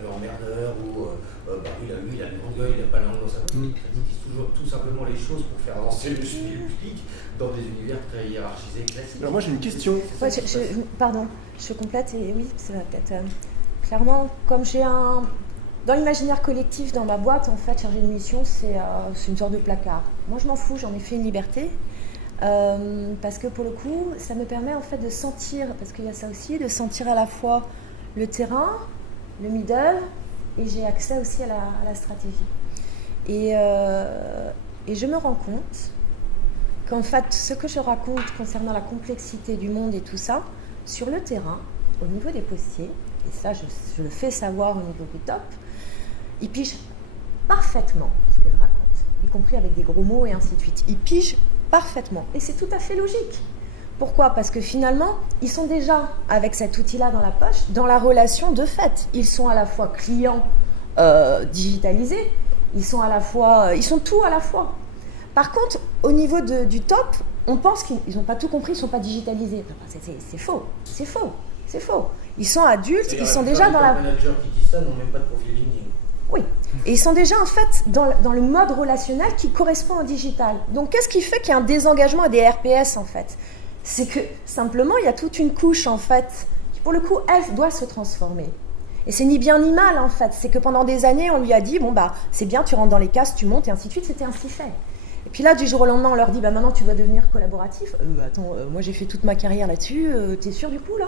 emmerdeur ou lui il a une grande gueule, il n'a pas la langue dans sa bouche. Ils disent toujours tout simplement les choses pour faire avancer le suivi public dans des univers très hiérarchisés classiques. Alors moi j'ai une question. Ouais, pardon, je complète et oui, c'est la tête. Clairement, comme j'ai dans l'imaginaire collectif, dans ma boîte, en fait, chargé de mission, c'est une sorte de placard. Moi je m'en fous, j'en ai fait une liberté. Parce que pour le coup, ça me permet en fait de sentir, parce qu'il y a ça aussi, de sentir à la fois le terrain, le middle et j'ai accès aussi à la stratégie. Et je me rends compte qu'en fait, ce que je raconte concernant la complexité du monde et tout ça, sur le terrain, au niveau des postiers, et ça je le fais savoir au niveau du top, ils pigent parfaitement ce que je raconte, y compris avec des gros mots et ainsi de suite. Ils pigent parfaitement, et c'est tout à fait logique. Pourquoi ? Parce que finalement, ils sont déjà avec cet outil-là dans la poche, dans la relation de fait. Ils sont à la fois clients digitalisés, ils sont tout à la fois. Par contre, au niveau du top, on pense qu'ils n'ont pas tout compris, ils ne sont pas digitalisés. C'est faux, c'est faux, c'est faux. Ils sont adultes, ils sont déjà dans la... Les managers qui disent ça n'ont même pas de profil LinkedIn. Oui, et ils sont déjà en fait dans le mode relationnel qui correspond au digital. Donc qu'est-ce qui fait qu'il y a un désengagement et des RPS en fait ? C'est que simplement il y a toute une couche en fait qui pour le coup elle doit se transformer. Et c'est ni bien ni mal en fait, c'est que pendant des années on lui a dit bon bah c'est bien, tu rentres dans les cases, tu montes et ainsi de suite, c'était ainsi fait. Et puis là du jour au lendemain on leur dit bah maintenant tu dois devenir collaboratif. Moi j'ai fait toute ma carrière là-dessus, t'es sûr du coup là ?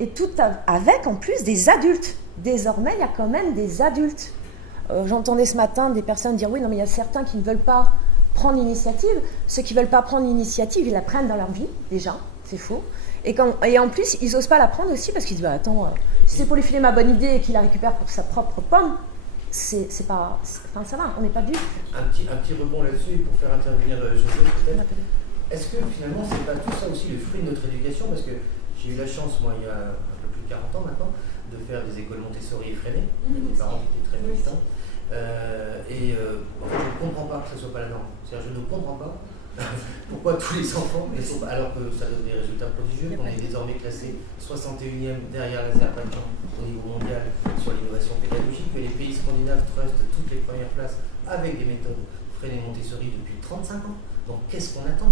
Et tout avec en plus des adultes. Désormais il y a quand même des adultes. J'entendais ce matin des personnes dire oui non mais il y a certains qui ne veulent pas prendre l'initiative. Ceux qui ne veulent pas prendre l'initiative, ils la prennent dans leur vie, déjà, c'est faux. Et en plus, ils n'osent pas la prendre aussi parce qu'ils disent bah, attends, si c'est pour lui filer ma bonne idée et qu'il la récupère pour sa propre pomme, c'est pas. Enfin, ça va, on n'est pas dupes. Un petit rebond là-dessus pour faire intervenir José, peut-être. Est-ce que finalement, c'est pas tout ça aussi le fruit de notre éducation ? Parce que j'ai eu la chance, moi, il y a un peu plus de 40 ans maintenant, de faire des écoles Montessori effrénées, avec des parents qui étaient très militants. Je ne comprends pas que ce ne soit pas la norme. C'est-à-dire, je ne comprends pas pourquoi tous les enfants, alors que ça donne des résultats prodigieux, qu'on est désormais classé 61e derrière l'Azerbaïdjan au niveau mondial sur l'innovation pédagogique, que les pays scandinaves trustent toutes les premières places avec des méthodes freinées Montessori depuis 35 ans. Donc qu'est-ce qu'on attend ?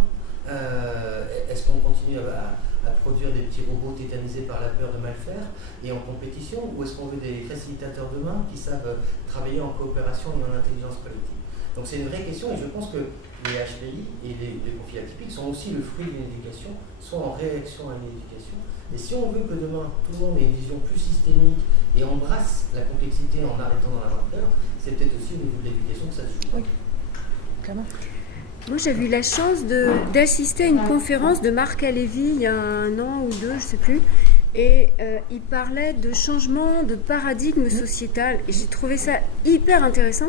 Est-ce qu'on continue à produire des petits robots tétanisés par la peur de mal faire et en compétition, ou est-ce qu'on veut des facilitateurs de main qui savent travailler en coopération et en intelligence collective ? Donc c'est une vraie question, et je pense que les HPI et les profils atypiques sont aussi le fruit d'une éducation, soit en réaction à une éducation. Et si on veut que demain tout le monde ait une vision plus systémique et embrasse la complexité en arrêtant dans la lenteur, c'est peut-être aussi au niveau de l'éducation que ça se joue. Oui, clairement. Moi, j'avais eu la chance d'assister à une conférence de Marc Alévi il y a 1 an ou 2, je ne sais plus. Et il parlait de changement de paradigme sociétal. Et j'ai trouvé ça hyper intéressant.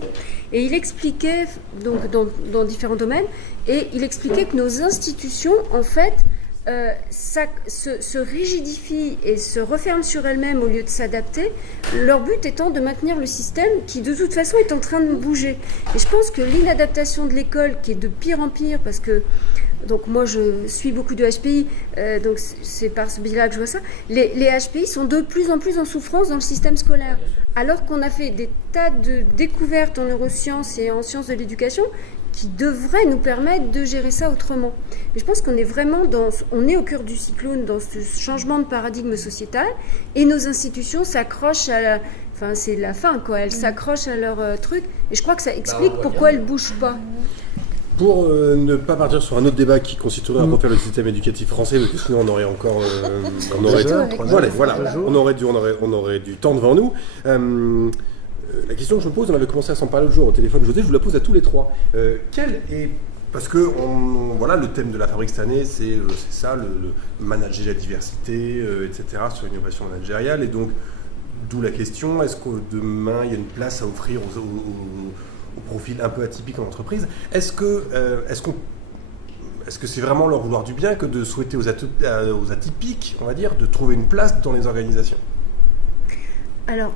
Et il expliquait, donc dans différents domaines, et il expliquait que nos institutions, en fait, se rigidifient et se referment sur elles-mêmes au lieu de s'adapter, leur but étant de maintenir le système qui de toute façon est en train de bouger. Et je pense que l'inadaptation de l'école, qui est de pire en pire, parce que donc moi je suis beaucoup de HPI, donc c'est par ce biais-là que je vois ça, les HPI sont de plus en plus en souffrance dans le système scolaire, alors qu'on a fait des tas de découvertes en neurosciences et en sciences de l'éducation qui devrait nous permettre de gérer ça autrement. Mais je pense qu'on est vraiment on est au cœur du cyclone, dans ce changement de paradigme sociétal, et nos institutions s'accrochent enfin c'est la fin quoi, elles s'accrochent à leur truc, et je crois que ça explique pourquoi elles bougent pas. Pour ne pas partir sur un autre débat qui constituerait à refaire le système éducatif français, parce que sinon on aurait encore, on aurait du temps devant nous. La question que je me pose, on avait commencé à s'en parler l'autre jour au téléphone, José, je vous la pose à tous les trois. Parce que le thème de la fabrique cette année, c'est ça, le manager la diversité, etc., sur l'innovation managériale. Et donc, d'où la question, est-ce que demain, il y a une place à offrir aux profils un peu atypiques en entreprise ? Est-ce que c'est vraiment leur vouloir du bien que de souhaiter aux atypiques, on va dire, de trouver une place dans les organisations ? Alors,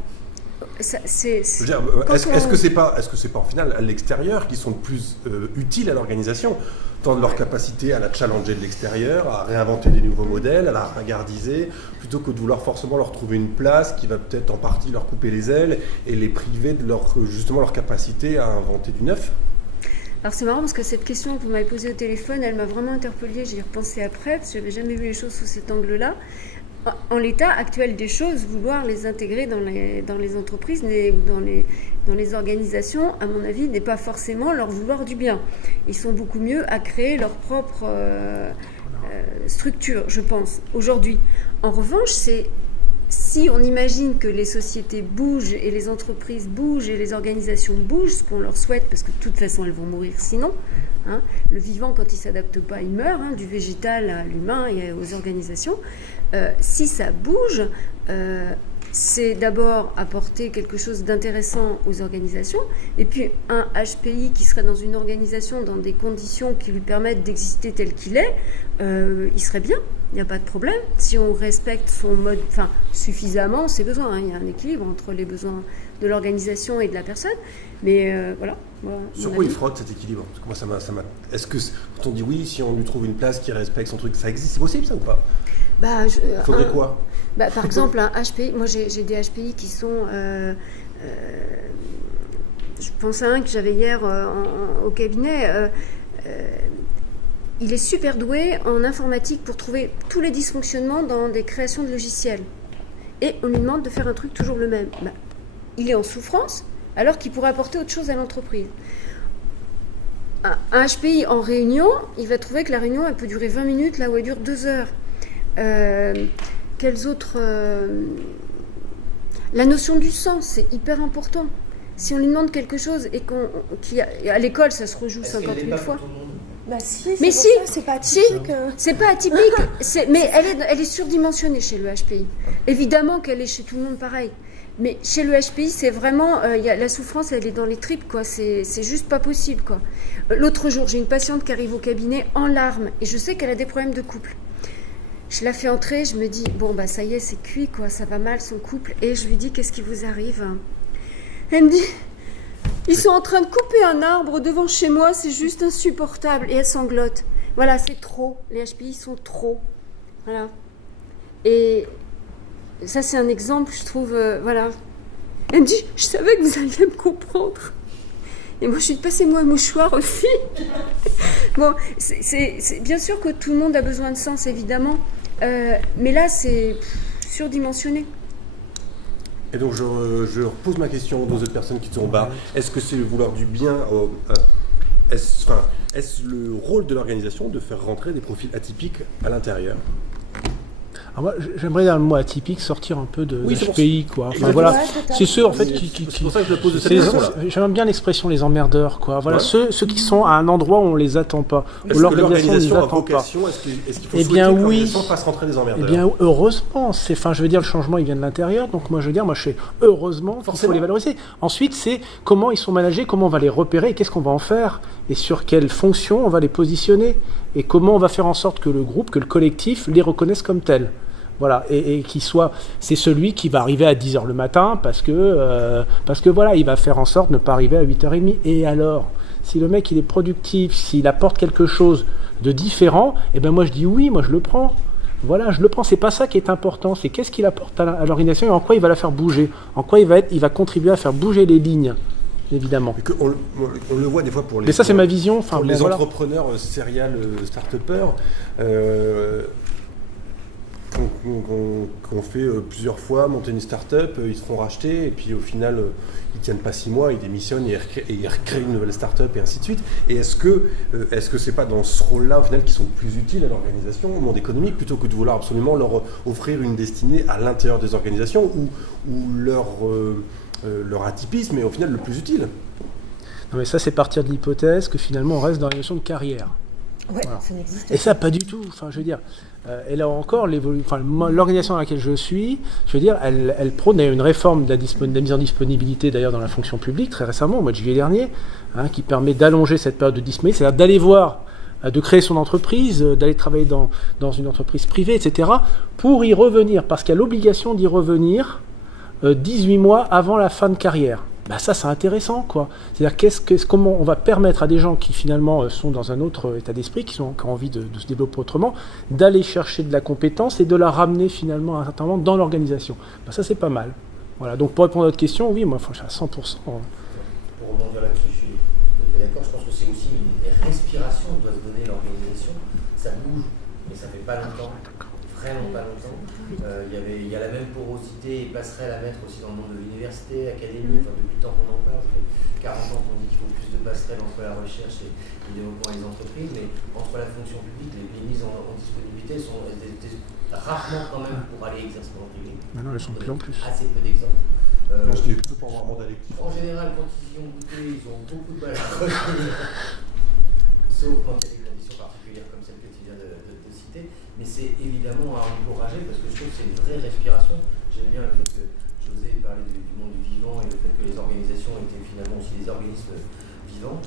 est-ce que c'est pas au final à l'extérieur qui sont plus utiles à l'organisation, tant de leur capacité à la challenger de l'extérieur, à réinventer des nouveaux modèles, à la ringardiser, plutôt que de vouloir forcément leur trouver une place qui va peut-être en partie leur couper les ailes et les priver de leur capacité à inventer du neuf ? Alors c'est marrant parce que cette question que vous m'avez posée au téléphone, elle m'a vraiment interpellée, j'y ai repensé après, parce que je n'avais jamais vu les choses sous cet angle-là. En l'état actuel des choses, vouloir les intégrer dans les entreprises ou dans les organisations, à mon avis, n'est pas forcément leur vouloir du bien. Ils sont beaucoup mieux à créer leur propre structure, je pense, aujourd'hui. En revanche, si on imagine que les sociétés bougent et les entreprises bougent et les organisations bougent, ce qu'on leur souhaite, parce que de toute façon elles vont mourir sinon, hein, le vivant quand il ne s'adapte pas, il meurt, hein, du végétal à l'humain et aux organisations. Si ça bouge, c'est d'abord apporter quelque chose d'intéressant aux organisations, et puis un HPI qui serait dans une organisation dans des conditions qui lui permettent d'exister tel qu'il est, il serait bien, il n'y a pas de problème. Si on respecte son mode, enfin suffisamment ses besoins, hein, il y a un équilibre entre les besoins de l'organisation et de la personne, mais voilà. Sur quoi il frotte cet équilibre? Parce que moi, Est-ce que quand on dit oui, si on lui trouve une place qui respecte son truc, ça existe, c'est possible ça ou pas? Il faudrait quoi? Par exemple, un HPI, moi j'ai des HPI qui sont... je pense à un que j'avais hier au cabinet. Il est super doué en informatique pour trouver tous les dysfonctionnements dans des créations de logiciels. Et on lui demande de faire un truc toujours le même. Il est en souffrance alors qu'il pourrait apporter autre chose à l'entreprise. Un HPI en réunion, il va trouver que la réunion elle peut durer 20 minutes là où elle dure 2 heures. Quels autres La notion du sens, c'est hyper important. Si on lui demande quelque chose et à l'école ça se rejoue 50 000 fois. Si, mais si, c'est pas atypique. C'est pas atypique, mais elle est surdimensionnée chez le HPI. Évidemment qu'elle est chez tout le monde pareil. Mais chez le HPI, c'est vraiment, la souffrance, elle est dans les tripes, quoi. C'est juste pas possible, quoi. L'autre jour, j'ai une patiente qui arrive au cabinet en larmes et je sais qu'elle a des problèmes de couple. Je la fais entrer, je me dis, ça y est, c'est cuit, quoi, ça va mal, son couple. Et je lui dis, qu'est-ce qui vous arrive? Elle me dit, ils sont en train de couper un arbre devant chez moi, c'est juste insupportable. Et elle sanglote. Voilà, c'est trop. Les HPI sont trop. Voilà. Et ça, c'est un exemple, je trouve, voilà. Elle me dit, je savais que vous alliez me comprendre. Et moi, je suis dit, passez-moi un mouchoir aussi. C'est bien sûr que tout le monde a besoin de sens, évidemment. Mais là, c'est surdimensionné. Et donc, je repose ma question aux autres personnes qui sont en bas. Est-ce que c'est vouloir du bien est-ce le rôle de l'organisation de faire rentrer des profils atypiques à l'intérieur? Alors moi, j'aimerais dans le mot atypique sortir un peu de HPI, quoi. Enfin, Exactement. voilà, c'est ceux en fait qui c'est pour ça que je le pose de cette façon-là. J'aime bien l'expression les emmerdeurs, quoi. Voilà, ceux qui sont à un endroit où on les attend pas, où l'organisation ne les attend pas. Est-ce qu'il faut souhaiter que l'organisation fasse rentrer des emmerdeurs? Eh bien, heureusement, je veux dire, le changement, il vient de l'intérieur. Donc moi, je veux dire, je fais heureusement qu'il faut les valoriser. Ensuite, c'est comment ils sont managés, comment on va les repérer, et qu'est-ce qu'on va en faire, et sur quelle fonction on va les positionner, et comment on va faire en sorte que le groupe, que le collectif les reconnaisse comme tels. Voilà, et qu'il soit, c'est celui qui va arriver à 10h le matin parce que voilà, il va faire en sorte de ne pas arriver à 8h30. Et alors, si le mec il est productif, s'il apporte quelque chose de différent, moi je dis oui, moi je le prends. Voilà, je le prends. C'est pas ça qui est important, c'est qu'est-ce qu'il apporte à l'organisation et en quoi il va la faire bouger, en quoi il va contribuer à faire bouger les lignes. Évidemment. On le voit des fois pour les. Mais ça c'est ma vision. Pour les entrepreneurs serial start-upers. Qu'on fait plusieurs fois, monter une start-up, ils se font racheter, et puis au final, ils tiennent pas 6 mois, ils démissionnent et ils recréent une nouvelle start-up, et ainsi de suite. Et est-ce que c'est pas dans ce rôle-là, au final, qu'ils sont plus utiles à l'organisation, au monde économique, plutôt que de vouloir absolument leur offrir une destinée à l'intérieur des organisations, ou leur atypisme est au final le plus utile? Non mais ça, c'est partir de l'hypothèse que finalement, on reste dans la notion de carrière. Ouais, voilà. Ça n'existe pas. Et ça, pas du tout. Enfin, je veux dire, et là encore, l'organisation dans laquelle je suis, je veux dire, elle prône une réforme de la mise en disponibilité, d'ailleurs, dans la fonction publique, très récemment, au mois de juillet dernier, qui permet d'allonger cette période de disponibilité, c'est-à-dire d'aller voir, de créer son entreprise, d'aller travailler dans une entreprise privée, etc., pour y revenir, parce qu'il y a l'obligation d'y revenir 18 mois avant la fin de carrière. Ça c'est intéressant, quoi. C'est-à-dire comment on va permettre à des gens qui finalement sont dans un autre état d'esprit, qui ont envie de se développer autrement, d'aller chercher de la compétence et de la ramener finalement à un certain moment dans l'organisation. Ça c'est pas mal. Voilà. Donc pour répondre à votre question, oui, moi je suis à 100%. Pour rebondir là-dessus, je suis tout à fait d'accord. Je pense que c'est aussi des respirations que doit se donner l'organisation. Ça bouge, mais ça fait pas longtemps. vraiment pas longtemps. Il y a la même porosité et passerelle à mettre aussi dans le monde de l'université, académie, depuis le temps qu'on en parle. Ça fait 40 ans qu'on dit qu'il faut plus de passerelles entre la recherche et le développement et les entreprises, mais entre la fonction publique, les mises en disponibilité sont rarement quand même pour aller exercer dans le privé. Maintenant, elles sont de plus en plus. Assez peu d'exemples. Non, c'était plutôt pour avoir un mandat électif. En général, quand ils y ont goûté, ils ont beaucoup de mal à revenir. Sauf quand il y a des conditions particulières comme celle que tu viens de citer. Mais c'est évidemment à encourager parce que je trouve que c'est une vraie respiration. J'aime bien le fait que José parlait du monde du vivant et le fait que les organisations étaient finalement aussi des organismes vivants.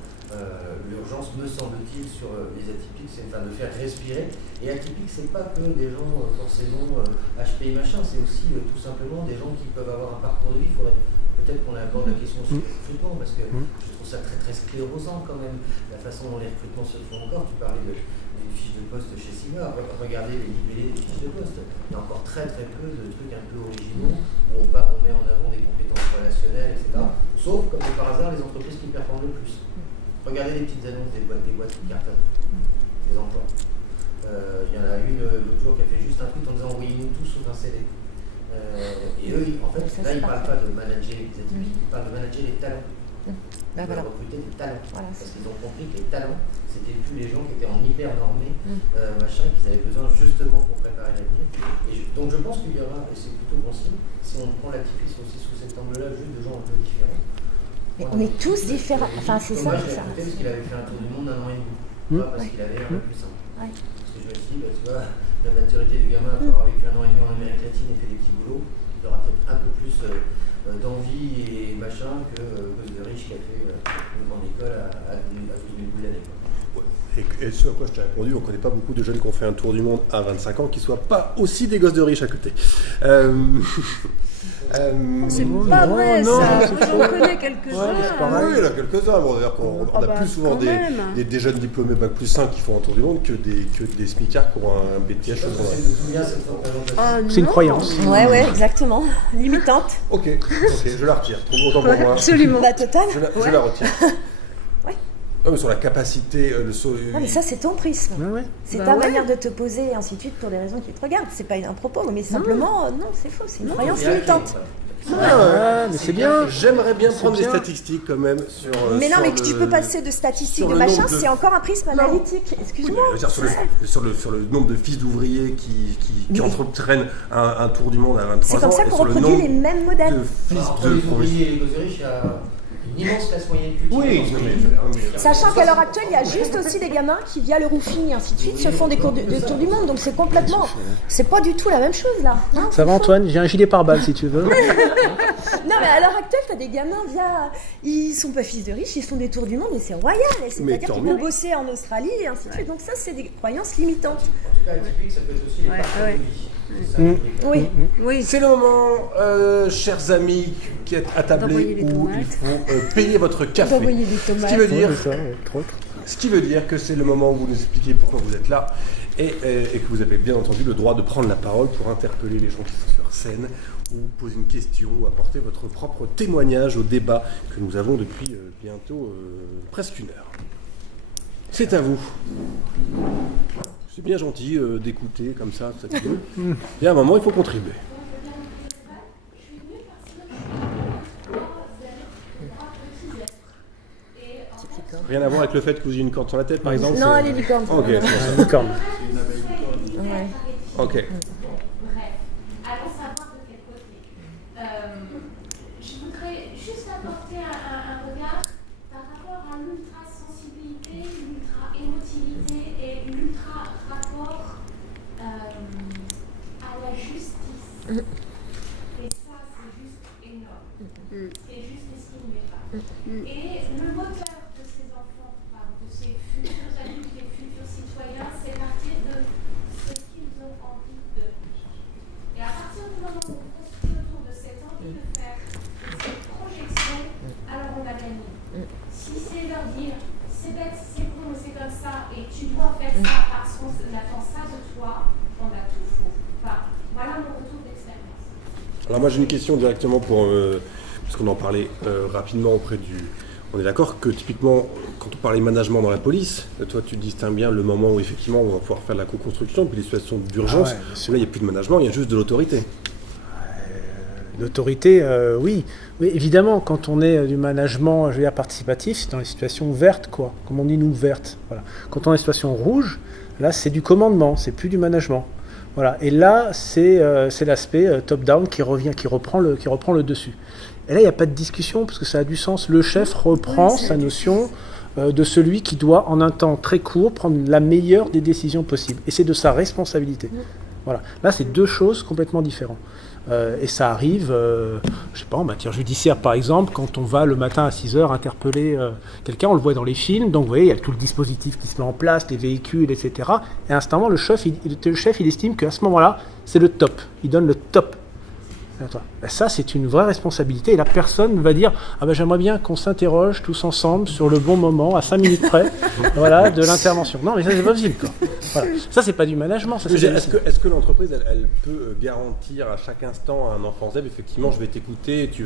L'urgence, me semble-t-il, sur les atypiques, c'est de faire respirer. Et atypiques, c'est pas que des gens forcément HPI machin, c'est aussi tout simplement des gens qui peuvent avoir un parcours de vie. Peut-être qu'on aborde la question sur le recrutement, parce que je trouve ça très très sclérosant quand même, la façon dont les recrutements se font encore. Tu parlais des fiches de poste chez Sigma, regardez les libellés des fiches de poste. Il y a encore très très peu de trucs un peu originaux où on met en avant des compétences relationnelles, etc. Sauf, comme par hasard, les entreprises qui performent le plus. Regardez les petites annonces des boîtes qui cartonnent, des emplois. Il y en a une l'autre jour qui a fait juste un tweet en disant envoyez-nous tous sauf un CD. Et eux, en fait, là, ils ne parlent pas de manager les atypiques, ils parlent de manager les talents. Ils veulent recruter des talents. Voilà, parce qu'ils ont compris que les talents, c'était plus les gens qui étaient en hyper normés, machin, qu'ils avaient besoin justement pour préparer l'avenir. Donc je pense qu'il y aura, et c'est plutôt bon signe, si on prend l'activisme aussi sous cet angle-là, juste de gens un peu différents. Mais on est tous différents. Enfin, c'est ça. Moi, je l'ai recruté parce qu'il avait fait un tour du monde d'un an et demi. Pas parce qu'il avait un peu plus simple. Parce que je me suis dit, tu vois, la maturité du gamin, après avoir vécu un an et demi en Amérique latine et fait des petits boulots, il aura peut-être un peu plus d'envie et machin que gosse de riche qui a fait une grande école à 12 000 boules l'année. Et ce à quoi je t'ai répondu, on ne connaît pas beaucoup de jeunes qui ont fait un tour du monde à 25 ans qui ne soient pas aussi des gosses de riches à côté. C'est pas vrai, non, ça. J'en connais quelques-uns. Oui, il y en a quelques-uns. Bon, d'ailleurs, on a plus souvent des jeunes diplômés Bac plus 5 qui font un tour du monde que des smicards qui ont un BTS. C'est une croyance. Ouais, exactement. Limitante. Ok, je la retire. Trop autant pour moi. Absolument. Bah, total. Je la retire. Non, mais sur la capacité Non, mais ça, c'est ton prisme. Ouais. C'est ta manière de te poser et ainsi de suite pour les raisons qui te regardent. C'est pas un propos, mais simplement, non, c'est faux. C'est une croyance limitante. Mais c'est bien. J'aimerais bien prendre des statistiques quand même sur. Mais non, mais tu peux passer de statistiques de machin, c'est encore un prisme analytique. Excuse-moi. Oui, sur le nombre de fils d'ouvriers qui entreprennent un tour du monde à 23 ans. C'est comme ça qu'on reproduit les mêmes modèles. De fils de ouvriers et les gosses de riches, il y a une immense classe moyenne culturelle. Oui, sachant qu'à l'heure actuelle, il y a juste aussi des gamins qui, via le roofing et ainsi de suite, se font des cours de tour du monde. Donc c'est complètement. C'est pas du tout la même chose là. Non, ça va, Antoine, j'ai un gilet pare-balles si tu veux. Non, mais à l'heure actuelle, t'as des gamins ils sont pas fils de riches, ils font des tours du monde et c'est royal. C'est-à-dire qu'ils vont bosser en Australie et ainsi de suite. Donc ça, c'est des croyances limitantes. En tout cas, atypique, ça peut être aussi les parcours de vie. Oui. C'est le moment, chers amis, qui êtes attablés où il faut payer votre café. Ce qui veut dire que c'est le moment où vous nous expliquez pourquoi vous êtes là et que vous avez bien entendu le droit de prendre la parole pour interpeller les gens qui sont sur scène ou poser une question ou apporter votre propre témoignage au débat que nous avons depuis bientôt presque une heure. C'est à vous. C'est bien gentil d'écouter comme ça, ça fait deux. Il y a un moment, il faut contribuer. Rien à voir avec le fait que vous ayez une corde sur la tête, par exemple? Non, elle est licorne. Ok, c'est une licorne. Ouais. Ok. Bref, allons savoir de quel côté. Je voudrais juste apporter un regard par rapport à l'ultra-sensibilité, l'ultra-émotivité et l'ultra-rapport à la justice. Et ça, c'est juste énorme. C'est juste estimé pas. Et le moteur de ces enfants, de ces futurs adultes et futurs citoyens, c'est partir de ce qu'ils ont envie de. Et à partir du moment où on construit autour de cette envie de faire cette projection, alors on a gagné. Si c'est leur dire, c'est bête, c'est con, c'est comme ça, et tu dois faire ça parce qu'on attend ça de toi, on a tout faux. Enfin, voilà mon retour d'expérience. Alors moi j'ai une question directement pour parce qu'on en parlait rapidement auprès on est d'accord que typiquement, quand on parlait management dans la police, toi tu distingues bien le moment où effectivement on va pouvoir faire de la co-construction, puis les situations d'urgence, bien sûr. où là il n'y a plus de management, il y a juste de l'autorité. L'autorité, oui. Oui, évidemment, quand on est du management, je veux dire, participatif, c'est dans les situations vertes, quoi. Comme on dit, nous, vertes. Voilà. Quand on est en situation rouge, là, c'est du commandement, c'est plus du management. Voilà. Et là, c'est l'aspect top-down qui reprend le dessus. Et là, il n'y a pas de discussion, parce que ça a du sens. Le chef reprend sa notion de celui qui doit, en un temps très court, prendre la meilleure des décisions possibles. Et c'est de sa responsabilité. Voilà. Là, c'est deux choses complètement différentes. Et ça arrive, je sais pas, en matière judiciaire par exemple, quand on va le matin à 6h interpeller quelqu'un, on le voit dans les films, donc vous voyez, il y a tout le dispositif qui se met en place, les véhicules, etc. Et à un instant, le chef, il estime qu'à ce moment-là, c'est le top, il donne le top. Ben ça, c'est une vraie responsabilité. Et la personne va dire « Ah ben j'aimerais bien qu'on s'interroge tous ensemble sur le bon moment, à 5 minutes près, voilà, de l'intervention. » Non, mais ça, c'est pas possible, quoi. Voilà. Ça, c'est pas du management. Ça, Est-ce que l'entreprise, elle peut garantir à chaque instant à un enfant ZEB, effectivement, je vais t'écouter et tu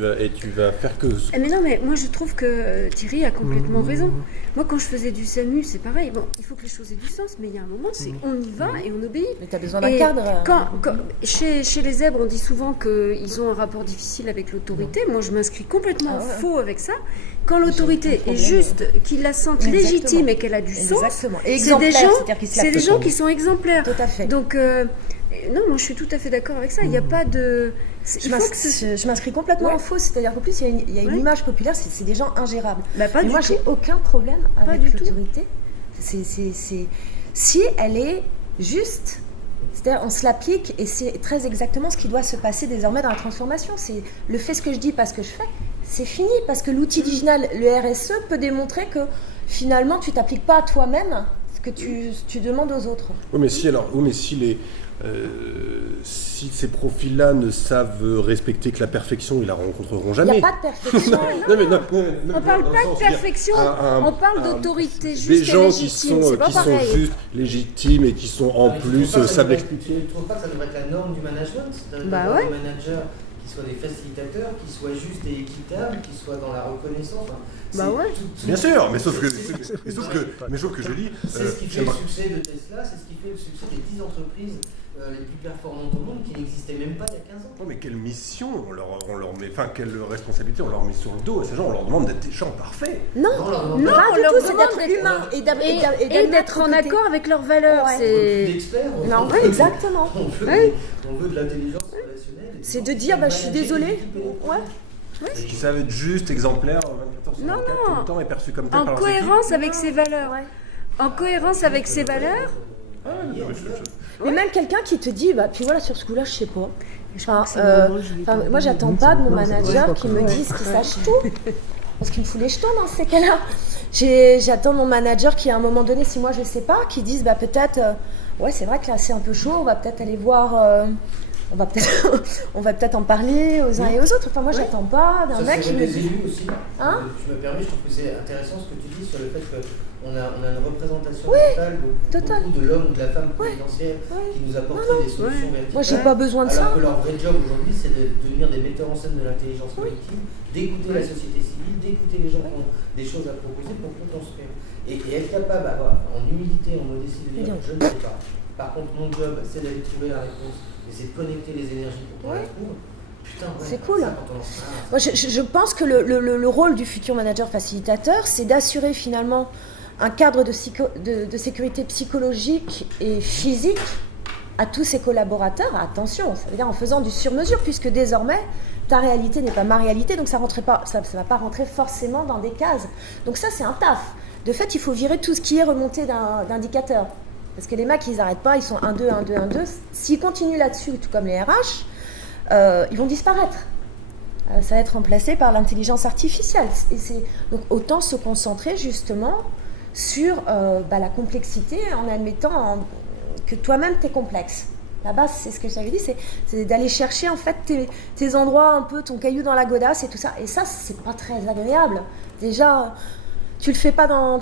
vas faire que... Mais non, mais moi, je trouve que Thierry a complètement raison. Moi, quand je faisais du SAMU, c'est pareil. Bon, il faut que les choses aient du sens, mais il y a un moment, c'est on y va et on obéit. Mais tu as besoin d'un cadre. Chez les zèbres, on dit souvent qu'ils ont un rapport difficile avec l'autorité. Moi, je m'inscris complètement faux avec ça. Quand l'autorité est juste, qu'ils la sentent légitime et qu'elle a du sens, c'est des gens qui sont exemplaires. Tout à fait. Donc, non, moi, je suis tout à fait d'accord avec ça. Il n'y a pas de... Je m'inscris complètement en faux, c'est-à-dire qu'en plus il y a une image populaire, c'est des gens ingérables. Pas mais moi j'ai aucun problème avec l'autorité. Si elle est juste, c'est-à-dire on se l'applique et c'est très exactement ce qui doit se passer désormais dans la transformation. C'est le fait ce que je dis, pas ce que je fais. C'est fini parce que l'outil digital, le RSE, peut démontrer que finalement tu t'appliques pas à toi-même ce que tu demandes aux autres. Oui, mais si ces profils-là ne savent respecter que la perfection, ils la rencontreront jamais. Il n'y a pas de perfection. On ne parle pas de perfection, on parle d'autorité juste des gens et légitime, c'est pas qui pareil. sont juste légitimes et qui sont en plus savent l'expliquer. Tu ne trouves pas que ça devrait être la norme du management d'avoir des managers qui soient des facilitateurs, qui soient justes et équitables, qui soient dans la reconnaissance. Bien sûr, mais sauf que je dis... C'est ce qui fait le succès de Tesla, c'est ce qui fait le succès des 10 entreprises les plus performantes au monde qui n'existaient même pas il y a 15 ans. Oh, mais quelle mission on leur met, enfin quelle responsabilité on leur met sur le dos à ces gens, on leur demande d'être des gens parfaits. Non, on leur demande d'être humain et d'être en accord avec leurs valeurs. On veut plus d'experts, exactement. On veut de l'intelligence relationnelle. C'est de dire, je suis désolée. Qui savent être juste, exemplaires, 24 sur 24, tout le temps est perçu comme tel en par leurs cohérence avec ses valeurs. En cohérence avec ses valeurs. Mais même quelqu'un qui te dit, puis voilà, sur ce coup-là, je sais pas. Moi, j'attends pas de mon manager qui me dise qu'il sache tout. Parce qu'il me fout les jetons dans ces cas-là. J'attends mon manager qui, à un moment donné, si moi je sais pas, qui dise, peut-être, c'est vrai que là, c'est un peu chaud, on va peut-être aller voir... on va peut-être en parler aux uns et aux autres. Enfin, moi, j'attends pas d'un mec qui me dit... élus aussi. Je me permets, je trouve que c'est intéressant ce que tu dis sur le fait qu'on a une représentation mentale beaucoup de l'homme ou de la femme présidentielle qui nous apporterait des solutions verticales. Moi, j'ai pas besoin de ça. Alors que leur vrai job aujourd'hui, c'est de devenir des metteurs en scène de l'intelligence collective, d'écouter la société civile, d'écouter les gens qui ont des choses à proposer pour construire. Et être capable, en humilité, en modestie, de dire je ne sais pas. Par contre, mon job, c'est d'aller trouver la réponse. Et c'est de connecter les énergies pour qu'on la trouve. Putain, c'est cool. Moi, je pense que le rôle du futur manager facilitateur, c'est d'assurer finalement un cadre de sécurité psychologique et physique à tous ses collaborateurs. Attention, ça veut dire en faisant du sur-mesure, puisque désormais, ta réalité n'est pas ma réalité, donc ça ne va pas rentrer forcément dans des cases. Donc ça, c'est un taf. De fait, il faut virer tout ce qui est remonté d'indicateurs. Parce que les mecs, ils n'arrêtent pas, ils sont 1, 2, 1, 2, 1, 2. S'ils continuent là-dessus, tout comme les RH, ils vont disparaître. Ça va être remplacé par l'intelligence artificielle. Donc autant se concentrer justement sur la complexité en admettant que toi-même, tu es complexe. Là-bas, c'est ce que j'avais dit, c'est d'aller chercher en fait tes endroits, un peu ton caillou dans la godasse et tout ça. Et ça, c'est pas très agréable. Déjà, tu le fais pas dans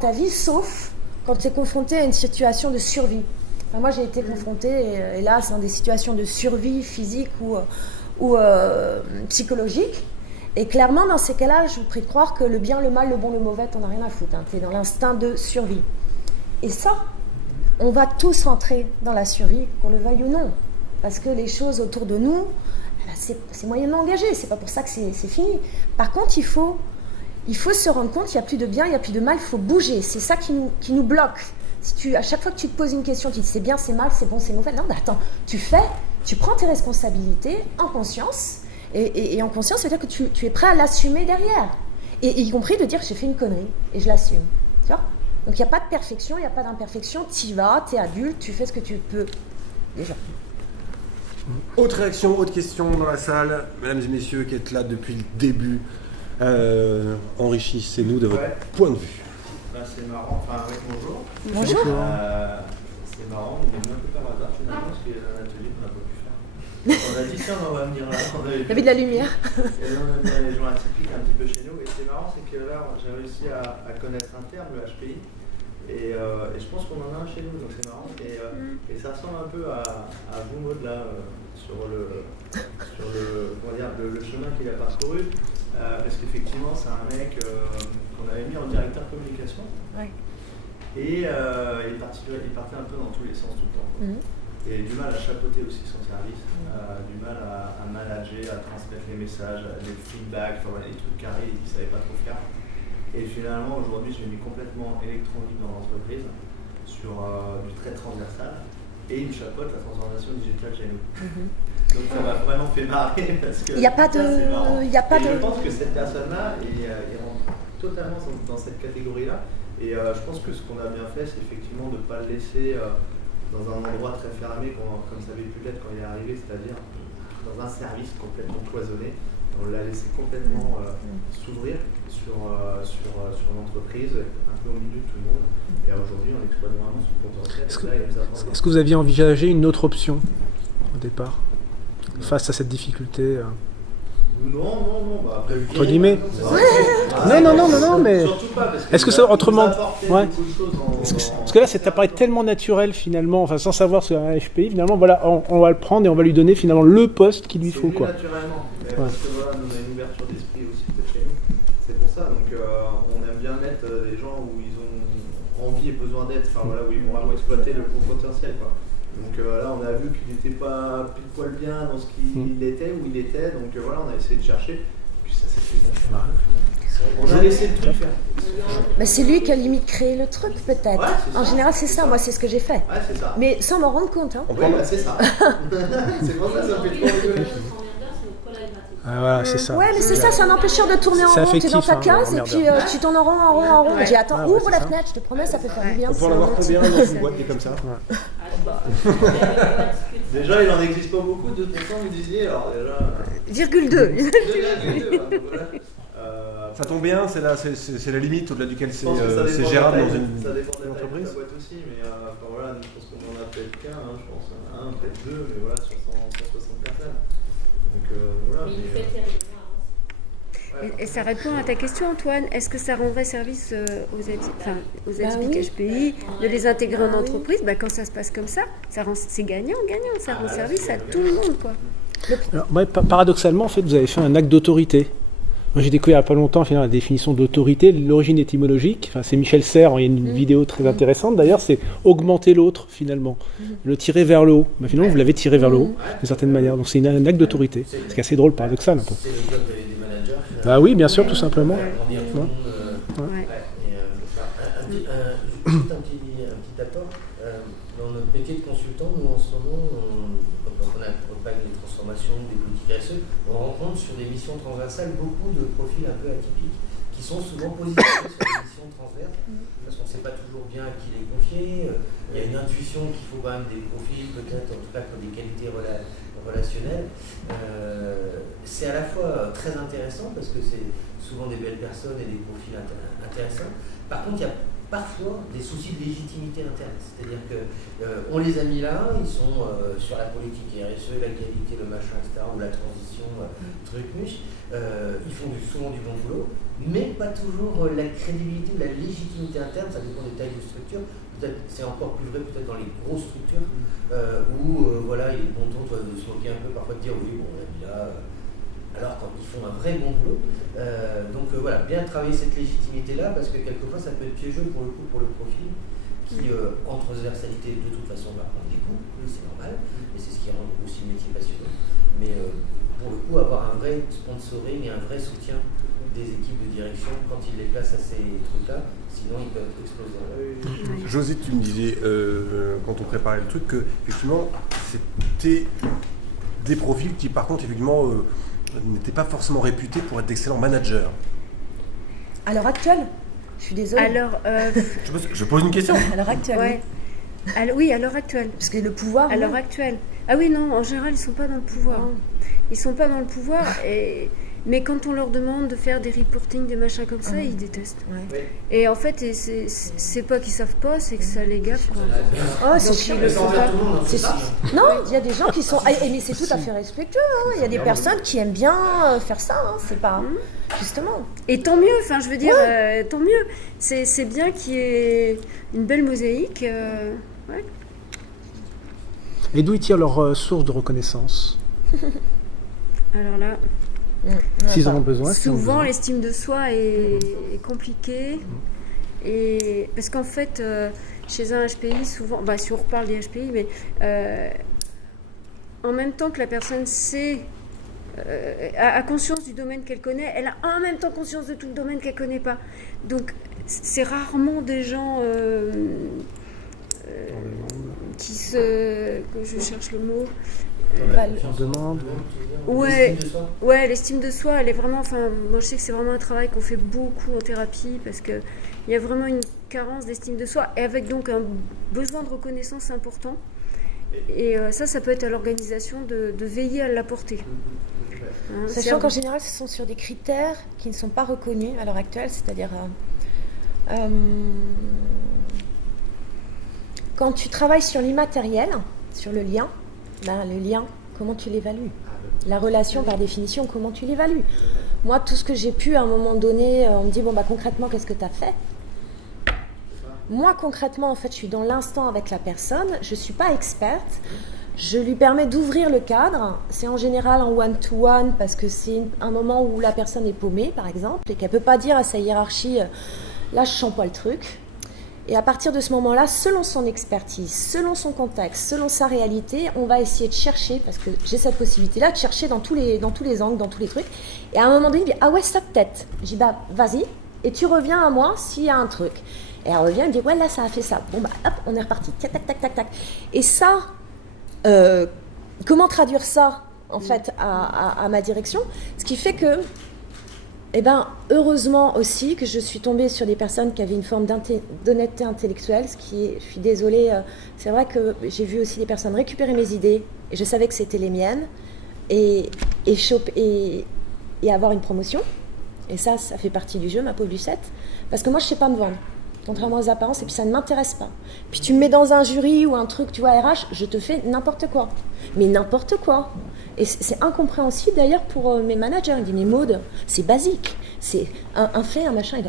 ta vie, sauf quand tu es confronté à une situation de survie. Enfin, moi, j'ai été confrontée, hélas, dans des situations de survie physique ou psychologique. Et clairement, dans ces cas-là, je vous prie de croire que le bien, le mal, le bon, le mauvais, t'en as rien à foutre. Hein. T'es dans l'instinct de survie. Et ça, on va tous rentrer dans la survie, qu'on le veuille ou non. Parce que les choses autour de nous, c'est moyennement engagé. C'est pas pour ça que c'est fini. Par contre, il faut se rendre compte qu'il n'y a plus de bien, il n'y a plus de mal, il faut bouger. C'est ça qui nous bloque. À chaque fois que tu te poses une question, tu dis c'est bien, c'est mal, c'est bon, c'est mauvais. Non, mais attends, tu prends tes responsabilités en conscience. Et en conscience, ça veut dire que tu es prêt à l'assumer derrière. Et y compris de dire j'ai fait une connerie et je l'assume. Tu vois ? Donc il n'y a pas de perfection, il n'y a pas d'imperfection. Tu y vas, tu es adulte, tu fais ce que tu peux. Déjà. Autre réaction, autre question dans la salle. Mesdames et messieurs qui êtes là depuis le début, enrichissez-nous de votre point de vue. C'est marrant, bonjour. Bonjour. C'est marrant, on est venu un peu par hasard finalement, parce qu'il y a un atelier qu'on n'a pas pu faire. On a dit tiens, on va venir là. Il y avait de la lumière. Et là, on a bien les gens atypiques un petit peu chez nous. Et c'est marrant, c'est que là, j'ai réussi à connaître un terme, le HPI. Et je pense qu'on en a un chez nous, donc c'est marrant. Et ça ressemble un peu à vous, Maud, là, sur le chemin qu'il a parcouru. Parce qu'effectivement, c'est un mec qu'on avait mis en directeur communication. Ouais. Et il partait un peu dans tous les sens tout le temps. Et du mal à chapeauter aussi son service, du mal à manager, à transmettre les messages, les feedbacks, les trucs carrés qu'il ne savait pas trop faire. Et finalement, aujourd'hui, je l'ai mis complètement électronique dans l'entreprise, sur du très transversal, et il chapeaute la transformation digitale chez nous. Donc ça m'a vraiment fait marrer, parce que il n'y a pas de... Je pense que cette personne-là, il rentre totalement dans cette catégorie-là. Et je pense que ce qu'on a bien fait, c'est effectivement de ne pas le laisser dans un endroit très fermé, comme ça avait pu l'être quand il est arrivé, c'est-à-dire dans un service complètement cloisonné. On l'a laissé complètement s'ouvrir sur l'entreprise, un peu au milieu de tout le monde. Et aujourd'hui, on exploite vraiment son potentiel. Est-ce que vous aviez envisagé une autre option au départ, face à cette difficulté Non, après... Entre guillemets. Non, mais... Surtout pas, parce que est-ce que c'est autrement... Ouais. Parce que là, ça t'apparaît tellement naturel, finalement, enfin, sans savoir ce qu'est un HPI, finalement, voilà, on va le prendre et on va lui donner, finalement, le poste qu'il lui faut, quoi. Naturellement. Parce que voilà, nous, on a une ouverture d'esprit aussi, peut-être chez nous. C'est pour ça, donc on aime bien mettre des gens où ils ont envie et besoin d'être, où ils vont vraiment exploiter le potentiel, quoi. Donc là, on a vu qu'il n'était pas pile poil bien dans ce qu'il était, où il était, donc voilà, on a essayé de chercher, puis ça s'est fait bien. On a laissé le truc faire. Mais c'est lui qui a limite créé le truc, peut-être. Ouais, en général, c'est ça. Moi, c'est ce que j'ai fait. Ouais, c'est ça. Mais sans m'en rendre compte. Hein. Oui, c'est ça. C'est pour ça que ça fait trop rigoler. Ah, voilà, c'est ça. Ouais, mais c'est ça, c'est un empêcheur de tourner en rond. Tu es dans ta case et puis tu tournes en rond. Je dis, attends, ouvre la fenêtre, je te promets, ça peut faire du bien. On peut en avoir combien dans une boîte qui est comme ça? Déjà, il n'en existe pas beaucoup, de toute façon, vous disiez, alors déjà... 2,2. Ça tombe bien, c'est la limite au-delà duquel c'est gérable dans une entreprise. Ça boîte aussi, mais voilà, je pense qu'on en a peut-être qu'un, je pense, un, peut-être deux, mais voilà, 160 personnes. Donc voilà. Et ça répond à ta question, Antoine. Est-ce que ça rendrait service aux atypiques HPI de les intégrer en entreprise? Quand ça se passe comme ça, c'est gagnant-gagnant. Ça rend service à tout le monde, quoi. Alors, paradoxalement, en fait, vous avez fait un acte d'autorité. Moi, j'ai découvert il n'y a pas longtemps la définition d'autorité, l'origine étymologique. Enfin, c'est Michel Serres, il y a une vidéo très intéressante d'ailleurs, c'est augmenter l'autre finalement, le tirer vers le haut. Mais finalement, vous l'avez tiré vers le haut d'une certaine manière. Donc c'est un acte d'autorité. C'est assez drôle, paradoxal un peu. C'est le job des managers. Bah oui, bien sûr, tout simplement. Juste un petit apport. Dans notre métier de consultant, nous en ce moment, quand on accompagne des transformations, des politiques RSE, on rencontre sur des missions transversales beaucoup de profils un peu atypiques qui sont souvent positionnés sur des missions transverses parce qu'on ne sait pas toujours bien à qui les confier. Il y a une intuition qu'il faut quand même des profils, peut-être en tout cas qui ont des qualités relationnelles. C'est à la fois très intéressant parce que c'est souvent des belles personnes et des profils intéressants. Par contre, il y a parfois des soucis de légitimité interne, c'est-à-dire qu'on les a mis là, ils sont sur la politique RSE, la qualité, le machin, etc., ou la transition, truc-muche, ils font souvent du bon boulot, mais pas toujours la crédibilité ou la légitimité interne, ça dépend des tailles de structure, peut-être c'est encore plus vrai peut-être dans les grosses structures, où voilà, il est bon ton de se moquer un peu, parfois de dire oui, bon, on l'a mis là, alors quand ils font un vrai bon boulot. Donc voilà, bien travailler cette légitimité-là, parce que quelquefois ça peut être piégeux pour le profil, qui en transversalité de toute façon va prendre des coups, c'est normal, et c'est ce qui rend aussi le métier passionnant. Mais pour le coup, avoir un vrai sponsoring et un vrai soutien des équipes de direction quand ils les placent à ces trucs-là, sinon ils peuvent exploser. José, tu me disais quand on préparait le truc que effectivement c'était des profils qui par contre effectivement n'étaient pas forcément réputés pour être d'excellents managers. À l'heure actuelle, je suis désolée. Alors, Je pose une question. À l'heure actuelle, ouais. Oui, à l'heure actuelle. Parce que le pouvoir. À l'heure actuelle. Ah oui, non, en général, ils sont pas dans le pouvoir. Non. Ils sont pas dans le pouvoir, mais quand on leur demande de faire des reportings, des machins comme ça, ils détestent. Ouais. Et en fait, c'est pas qu'ils savent pas, c'est que ça les gaffe, quoi. Oh, c'est Donc, chiant. ils le font pas. Non, il y a des gens qui sont. Mais c'est tout à fait respectueux. Hein. Il y a des personnes qui aiment bien faire ça. Hein. C'est pas. Justement. Et tant mieux, enfin, je veux dire, tant mieux. C'est bien qu'il y ait une belle mosaïque. Ouais. Et d'où ils tirent leur source de reconnaissance? Alors là, S'ils en ont besoin. souvent l'estime de soi est compliquée. Et parce qu'en fait, chez un HPI, souvent, si on reparle des HPI, mais en même temps que la personne sait, a conscience du domaine qu'elle connaît, elle a en même temps conscience de tout le domaine qu'elle ne connaît pas. Donc c'est rarement des gens qui se... que je cherche le mot. Demande. Ouais, l'estime de soi, elle est vraiment... Enfin, moi je sais que c'est vraiment un travail qu'on fait beaucoup en thérapie parce qu'il y a vraiment une carence d'estime de soi et avec donc un besoin de reconnaissance important. Et ça peut être à l'organisation de veiller à l'apporter. Hein, Sachant qu'en général, ce sont sur des critères qui ne sont pas reconnus à l'heure actuelle, c'est-à-dire quand tu travailles sur l'immatériel, sur le lien, le lien, comment tu l'évalues? La relation, par définition, comment tu l'évalues? Moi, tout ce que j'ai pu, à un moment donné, on me dit, concrètement, qu'est-ce que tu as fait? Moi, concrètement, en fait, je suis dans l'instant avec la personne, je ne suis pas experte, je lui permets d'ouvrir le cadre, c'est en général en one-to-one, parce que c'est un moment où la personne est paumée, par exemple, et qu'elle ne peut pas dire à sa hiérarchie, là, je ne sens pas le truc. Et à partir de ce moment-là, selon son expertise, selon son contexte, selon sa réalité, on va essayer de chercher, parce que j'ai cette possibilité-là, de chercher dans tous les angles, dans tous les trucs. Et à un moment donné, il dit, ah ouais, ça peut-être. Je dis, vas-y, et tu reviens à moi s'il y a un truc. Et elle revient, elle me dit, ouais, là, ça a fait ça. Bon, hop, on est reparti. Tac, tac, tac, tac, tac. Et ça, comment traduire ça, en fait, à ma direction? Ce qui fait que, heureusement aussi que je suis tombée sur des personnes qui avaient une forme d'honnêteté intellectuelle, ce qui est, je suis désolée, c'est vrai que j'ai vu aussi des personnes récupérer mes idées, et je savais que c'était les miennes, et avoir une promotion. Et ça fait partie du jeu, ma pauvre Lucette, parce que moi, je ne sais pas me vendre, contrairement aux apparences, et puis ça ne m'intéresse pas. Puis tu me mets dans un jury ou un truc, tu vois, RH, je te fais n'importe quoi. Mais n'importe quoi. Et c'est incompréhensible d'ailleurs pour mes managers. Ils disent, mais Maud, c'est basique. C'est un fait, un machin.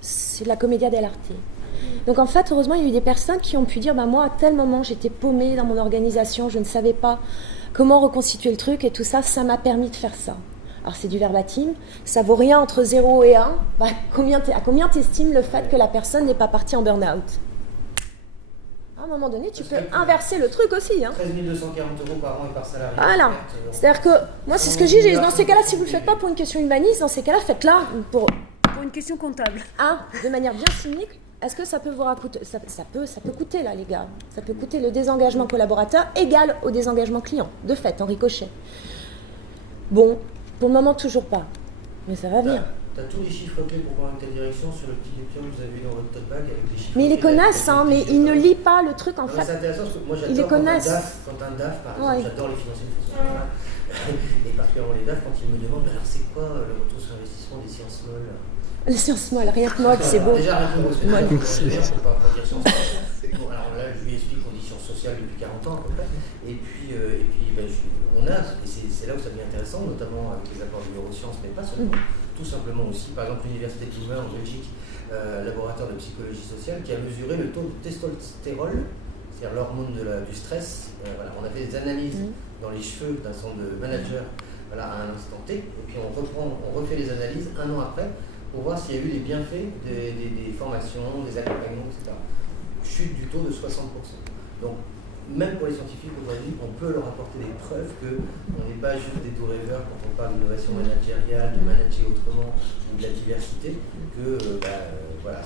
C'est de la commedia dell'arte. Donc en fait, heureusement, il y a eu des personnes qui ont pu dire, moi, à tel moment, j'étais paumée dans mon organisation, je ne savais pas comment reconstituer le truc, et tout ça, ça m'a permis de faire ça. Alors c'est du verbatim, ça vaut rien entre 0 et 1. À combien t'estimes le fait que la personne n'est pas partie en burn-out? À un moment donné, tu peux inverser le truc aussi. 13 240 € par an et par salarié. Voilà. C'est-à-dire que, moi, c'est ce que j'ai. Dans ces cas-là, si vous ne le faites pas pour une question humaniste, dans ces cas-là, faites-la pour une question comptable. De manière bien cynique. Est-ce que ça peut vous coûter? Ça peut coûter, là, les gars. Ça peut coûter le désengagement collaborateur égal au désengagement client, de fait, en ricochet. Bon, pour le moment, toujours pas. Mais ça va venir. Tu as tous les chiffres clés pour convaincre ta direction sur le petit diplôme que vous avez vu dans votre tote bag avec des chiffres. Mais ils les connaissent, mais ils ne lisent pas le truc en fait. C'est intéressant parce que moi j'adore ils les connaissent. Quand un DAF, par exemple, j'adore les financiers de façon générale. Et particulièrement les DAF, quand ils me demandent, alors c'est quoi le retour sur investissement des sciences molles? Les sciences molles, rien que molle, c'est beau. Déjà, réponds parce que je ne peux pas dire sciences molles. Bon, alors là, je lui explique qu'on dit sciences sociales depuis 40 ans à peu près. Et puis on a, et c'est là où ça devient intéressant, notamment avec les accords de neurosciences, mais pas seulement. Tout simplement aussi, par exemple l'université de Lima en Belgique, laboratoire de psychologie sociale, qui a mesuré le taux de testostérone, c'est-à-dire l'hormone du stress. On a fait des analyses dans les cheveux d'un certain nombre de managers voilà, à un instant T, et puis on refait les analyses un an après pour voir s'il y a eu des bienfaits des formations, des accompagnements, etc. Chute du taux de 60%. Donc, même pour les scientifiques aujourd'hui, on peut leur apporter des preuves qu'on n'est pas juste des doux rêveurs quand on parle d'innovation managériale, de manager autrement ou de la diversité, que voilà,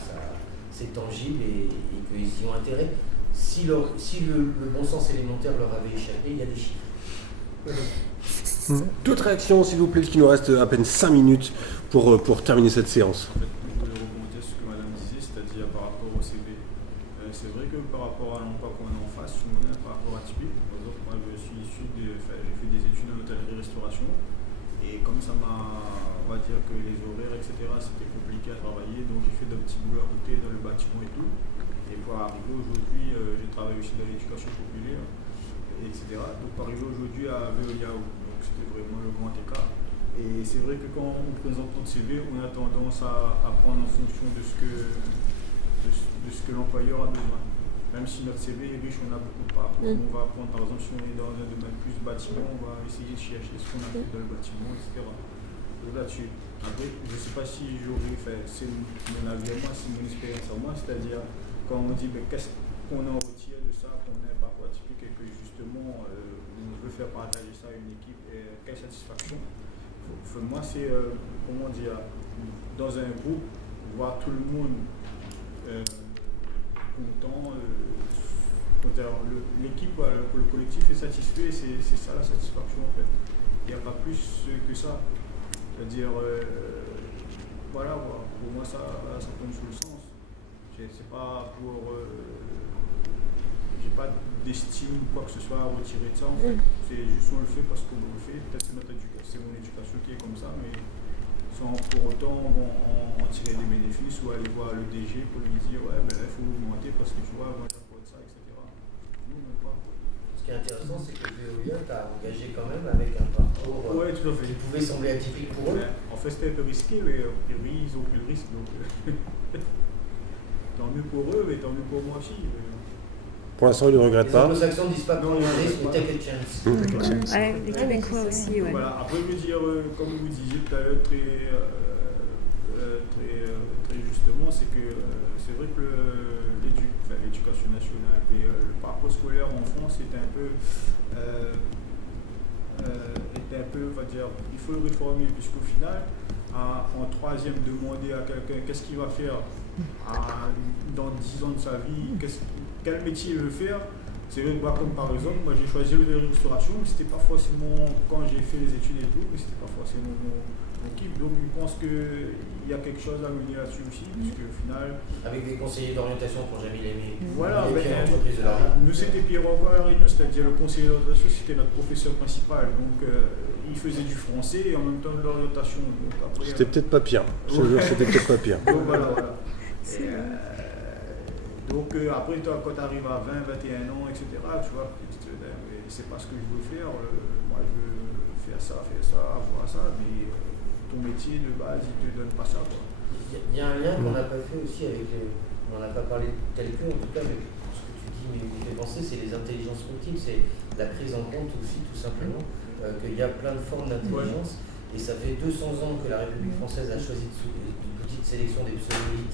c'est tangible et qu'ils y ont intérêt. Si le bon sens élémentaire leur avait échappé, il y a des chiffres. Toute réaction, s'il vous plaît, parce qu'il nous reste à peine 5 minutes pour terminer cette séance. En fait, je voulais rebondir sur ce que madame disait, c'est-à-dire par rapport au CV. C'est vrai que par rapport à l'emploi qu'on a en face, tout le monde a un parcours atypique. Par exemple, moi je suis issu j'ai fait des études en hôtellerie-restauration, et comme ça on va dire que les horaires, etc., c'était compliqué à travailler, donc j'ai fait d'un petit boulot à côté dans le bâtiment et tout. Et pour arriver aujourd'hui, j'ai travaillé aussi dans l'éducation populaire, etc. Donc pour arriver aujourd'hui à Veolia, donc c'était vraiment le grand écart. Et c'est vrai que quand on présente notre CV, on a tendance à prendre en fonction de ce que l'employeur a besoin. Même si notre CV est riche, on a beaucoup de parcours. On va apprendre, par exemple, si on est dans un domaine plus bâtiment, on va essayer de chercher ce qu'on a fait dans le bâtiment, etc. Donc là-dessus. Après, je ne sais pas si j'aurais fait, c'est mon avis à moi, c'est mon expérience à moi, c'est-à-dire quand on dit qu'est-ce qu'on en retire de ça, qu'on a un parcours atypique et que justement on veut faire partager ça à une équipe, et quelle satisfaction. Moi, c'est, comment dire, dans un groupe, voir tout le monde content, l'équipe, le collectif est satisfait, c'est ça la satisfaction en fait. Il n'y a pas plus que ça. C'est-à-dire, voilà, pour moi ça tombe sous le sens. C'est pas pour. J'ai pas d'estime ou quoi que ce soit à retirer de ça en fait. C'est juste on le fait parce qu'on le fait. Peut-être c'est mon éducation qui est comme ça, mais sans pour autant en tirer des bénéfices ou aller voir le DG pour lui dire ouais ben là il faut augmenter parce que tu vois moi j'apporte ça, etc. Non, même pas. Ce qui est intéressant, c'est que Veolia t'a engagé quand même avec un parcours tout à fait. qui pouvait sembler atypique pour eux. Ouais, en fait, c'était un peu risqué, mais oui, ils ont pris le risque. Donc, tant mieux pour eux, mais tant mieux pour moi aussi. Pour l'instant, ils ne regrettent Les pas. anglo-saxons ne disent pas prendre un risque, mais take a chance. Ouais, les Québécois aussi, ouais. Voilà. Après, je veux dire, comme vous disiez tout à l'heure, très justement, c'est que c'est vrai que l'éducation nationale et le parcours scolaire en France était un peu, on va dire, il faut le réformer, puisqu'au final, en troisième, demander à quelqu'un qu'est-ce qu'il va faire dans 10 ans de sa vie, quel métier il veut faire. C'est vrai que comme par exemple, moi j'ai choisi la restauration, mais c'était pas forcément quand j'ai fait les études et tout, mais c'était pas forcément mon kiff. Donc je pense qu'il y a quelque chose à mener là-dessus aussi, puisque au final. Avec des conseillers d'orientation qui n'ont jamais aimé. Voilà, l'entreprise de la vie. Nous c'était pire encore à la Réunion, c'est-à-dire le conseiller d'orientation c'était notre professeur principal. Donc il faisait du français et en même temps de l'orientation. C'était peut-être pas pire. C'était peut-être pas pire. Donc voilà. Donc après, quand tu arrives à 20, 21 ans, etc., tu vois, c'est pas ce que je veux faire. Moi, je veux faire ça, avoir ça, mais ton métier de base, il te donne pas ça. Il y a un lien qu'on n'a pas fait aussi avec on n'en a pas parlé tel que, en tout cas, mais ce que tu dis, mais me fait penser, c'est les intelligences multiples, c'est la prise en compte aussi, tout simplement, qu'il y a plein de formes d'intelligence. Et ça fait 200 ans que la République française a choisi une petite sélection des pseudonymes,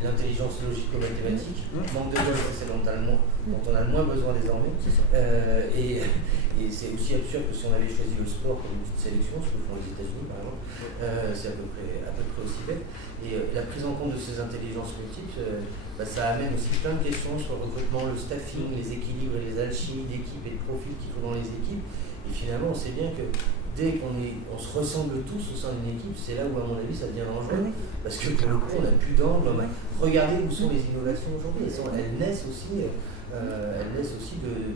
l'intelligence logico-mathématique, manque de choses, c'est dont on a le moins besoin désormais. Et c'est aussi absurde que si on avait choisi le sport comme une petite sélection, ce que font les États-Unis par exemple, c'est à peu près aussi bête. Et la prise en compte de ces intelligences multiples, ça amène aussi plein de questions sur le recrutement, le staffing, les équilibres et les alchimies d'équipes et de profils qu'il faut dans les équipes. Et finalement, on sait bien que dès qu'on se ressemble tous au sein d'une équipe, c'est là où, à mon avis, ça devient dangereux. Parce que pour le coup, on n'a plus d'angle. Regardez où sont les innovations aujourd'hui. Elles naissent aussi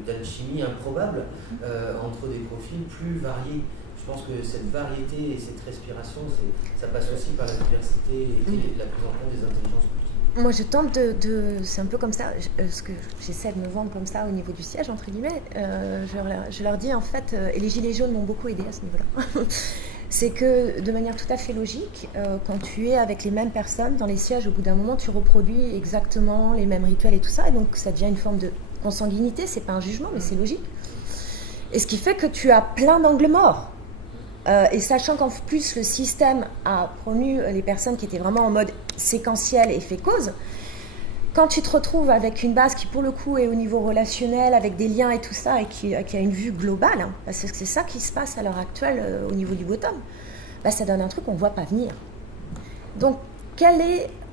d'alchimie improbable entre des profils plus variés. Je pense que cette variété et cette respiration, ça passe aussi par la diversité et la prise en compte des intelligences multiples. Moi, je tente c'est un peu comme ça, ce que j'essaie de me vendre comme ça au niveau du siège, entre guillemets. Je leur dis, en fait, et les gilets jaunes m'ont beaucoup aidé à ce niveau-là, c'est que de manière tout à fait logique, quand tu es avec les mêmes personnes dans les sièges, au bout d'un moment, tu reproduis exactement les mêmes rituels et tout ça, et donc ça devient une forme de consanguinité, c'est pas un jugement, mais c'est logique. Et ce qui fait que tu as plein d'angles morts. Et sachant qu'en plus le système a promu les personnes qui étaient vraiment en mode séquentiel et fait cause, quand tu te retrouves avec une base qui pour le coup est au niveau relationnel, avec des liens et tout ça, et qui a une vue globale, hein, parce que c'est ça qui se passe à l'heure actuelle au niveau du bottom, bah, ça donne un truc qu'on ne voit pas venir. Donc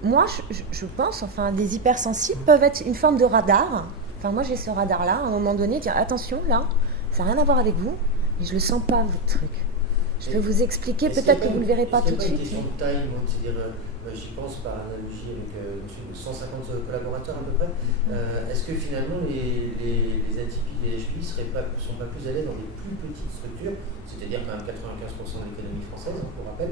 moi je pense, enfin des hypersensibles peuvent être une forme de radar. Enfin moi j'ai ce radar-là, à un moment donné, dire attention là, ça n'a rien à voir avec vous, mais je le sens pas votre truc. Je peux vous expliquer, peut-être que vous ne le verrez pas tout de suite. C'est une question de taille, moi, c'est-à-dire, j'y pense par analogie avec 150 collaborateurs à peu près. Est-ce que finalement les atypiques, les HPI sont pas plus à l'aise dans des plus petites structures, c'est-à-dire quand même 95% de l'économie française, pour rappel,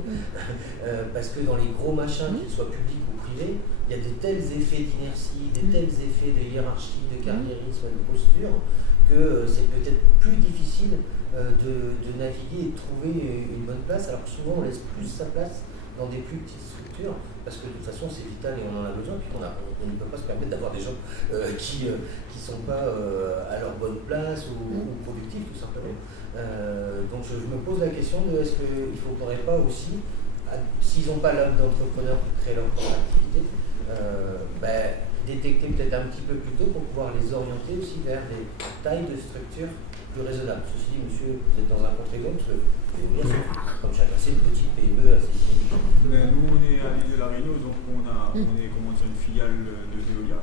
parce que dans les gros machins, qu'ils soient publics ou privés, il y a de tels effets d'inertie, de tels effets de hiérarchie, de carriérisme, de posture, que c'est peut-être plus difficile de naviguer et de trouver une bonne place, alors que souvent on laisse plus sa place dans des plus petites structures, parce que de toute façon c'est vital et on en a besoin, puis on ne peut pas se permettre d'avoir des gens qui ne sont pas à leur bonne place ou productifs tout simplement. Donc je me pose la question de est-ce qu'il ne faudrait pas aussi, s'ils n'ont pas l'âme d'entrepreneur pour créer leur propre activité, détecter peut-être un petit peu plus tôt pour pouvoir les orienter aussi vers des tailles de structures plus raisonnables. Ceci dit, monsieur, vous êtes dans un contre-exemple, parce que comme chacun sait, une petite PME assez significative. Nous, on est à l'île de la Réunion, donc on est une filiale de Veolia.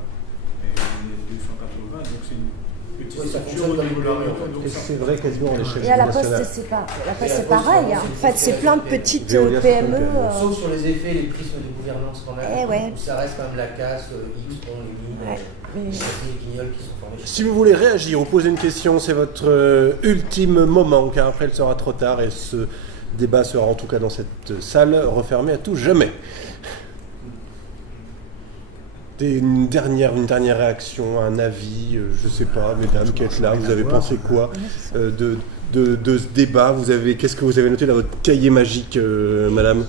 Et on est 280, donc c'est une petite structure au niveau de la Réunion. C'est vrai quasiment à l'échelle Et à la nationale. Poste, c'est pareil. Hein. En fait, c'est plein de petites PME. Sauf sur les effets, les prismes de gouvernance qu'on a, ouais. où ça reste quand même la casse, X, bon, les mines, les guignols qui sont formés. Si vous voulez réagir ou poser une question, c'est votre ultime moment, car après il sera trop tard et ce débat sera en tout cas dans cette salle refermé à tout jamais. Une dernière réaction, un avis, je sais pas, mesdames qui êtes là, vous avez pensé quoi de ce débat? Qu'est-ce que vous avez noté dans votre cahier magique, madame? Moi,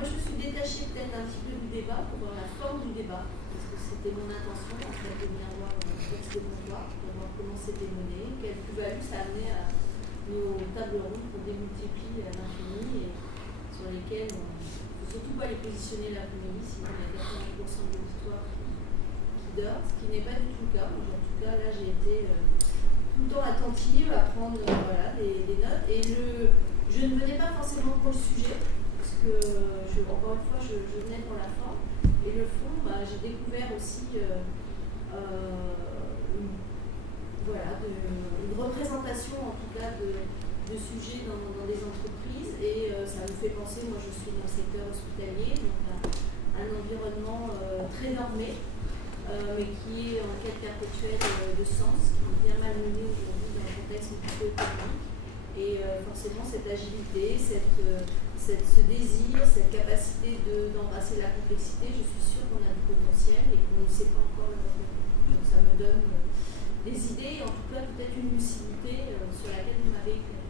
je me suis détachée peut-être un petit peu du débat pour voir la forme du débat, parce que c'était mon intention en fait, de venir voir le texte de comptoir, pour voir comment c'était mené, quelle plus-value ça amenait à nos tables rondes qu'on démultiplie à l'infini et sur lesquelles on ne faut surtout pas les positionner l'après-midi, sinon il y a 90% de l'auditoire qui dort, ce qui n'est pas du tout le cas. En tout cas, là, j'ai été tout le temps attentive à prendre des notes et je ne venais pas forcément pour le sujet. Que encore une fois, je venais pour la forme et le fond, j'ai découvert aussi une représentation en tout cas de sujets dans des entreprises et ça me fait penser, moi je suis dans le secteur hospitalier, donc un environnement très normé mais qui est en quête perpétuelle de sens, qui est bien malmené aujourd'hui dans un contexte plutôt économique et forcément cette agilité, ce désir, cette capacité d'embrasser la complexité, je suis sûre qu'on a du potentiel et qu'on ne sait pas encore le développer. Donc ça me donne des idées, en tout cas peut-être une lucidité sur laquelle vous m'avez éclairé.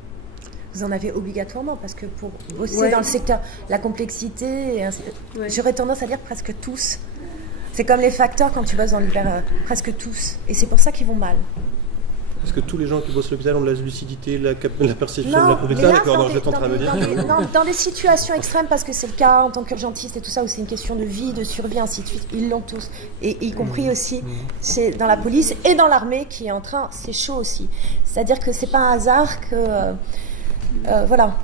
Vous en avez obligatoirement, parce que pour bosser dans le secteur, la complexité, j'aurais tendance à dire presque tous. C'est comme les facteurs quand tu bosses dans l'hyper, presque tous. Et c'est pour ça qu'ils vont mal. Est-ce que tous les gens qui bossent à l'hôpital ont de la lucidité, la perception de la complexité? D'accord, j'étais en train de me dire. Dans des situations extrêmes, parce que c'est le cas en tant qu'urgentiste et tout ça, où c'est une question de vie, de survie, ainsi de suite, ils l'ont tous. Et y compris aussi c'est dans la police et dans l'armée qui est en train, c'est chaud aussi. C'est-à-dire que c'est pas un hasard que... voilà.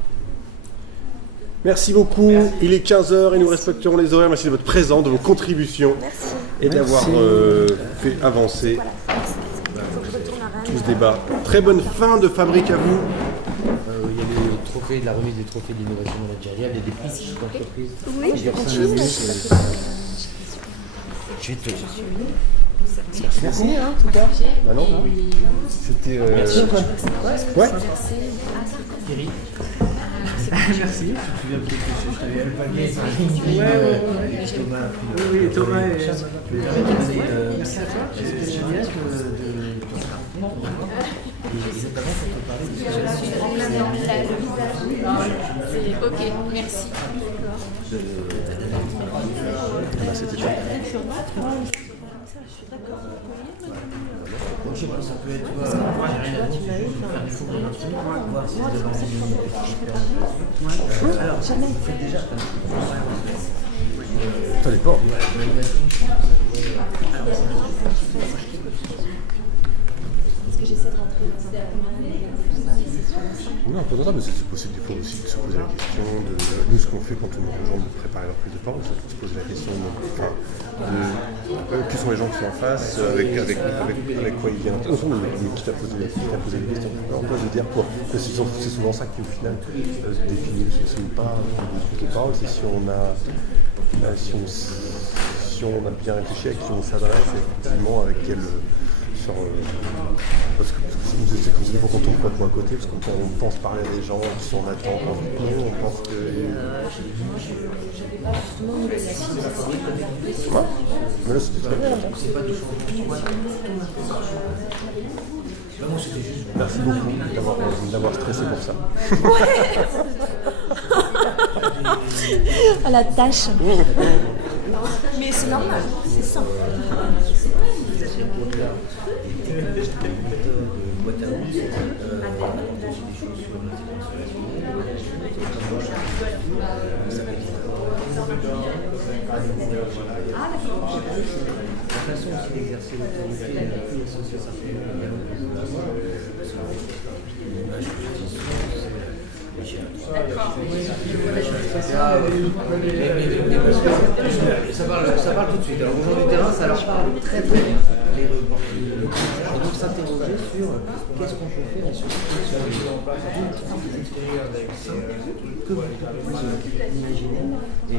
Merci beaucoup. Merci. Il est 15h et nous respecterons les horaires. Merci de votre présence, de vos contributions. Merci. Et d'avoir fait avancer tout ce débat. Très bonne fin de fabrique à vous. Il y a les trophées, la remise des trophées d'innovation managériale, il y a des prix d'entreprise. Oui, je continue. Je vais te le dire. Merci, hein, tout cas. Bah non, c'était... Merci. Ouais. Thierry. Merci. Tu te souviens peut-être que je t'avais accompagné Thomas. Oui, Thomas et... Merci à toi. C'était génial de et notamment pour te parler de Je suis en plein dans le visage. C'est ok, merci. C'était Donc, je sais pas, ça peut être. Voir si c'est de alors, jamais. Vous faites déjà. T'as les portes. Est-ce que j'essaie de rentrer dans un Non, pas mais c'est possible des fois aussi de se poser la question de nous ce qu'on fait quand on est aux gens de préparer leur prise de parole, c'est de se poser la question de qui sont les gens qui sont en face, avec quoi ils viennent, qui t'a posé les questions. Alors toi je veux dire quoi, c'est souvent ça qui au final définit le succès ou pas de prise de parole, c'est si on a bien réfléchi à qui on s'adresse, effectivement avec quel parce que c'est comme ça quand on voit de à côté, parce que quand on pense parler à des gens qui sont en attente, on pense que. J'avais pas justement une relation. Ouais, mais là c'était très bien. Merci beaucoup d'avoir stressé pour ça. À la tâche. Mais c'est normal, c'est simple. La façon aussi d'exercer l'autorité, ça fait ça parle tout de suite. Alors, aux gens du terrain, ça leur parle très très bien. Les reporters, et donc s'interroger sur qu'est-ce qu'on peut faire et sur quelles sont les en place que vous pouvez imaginer et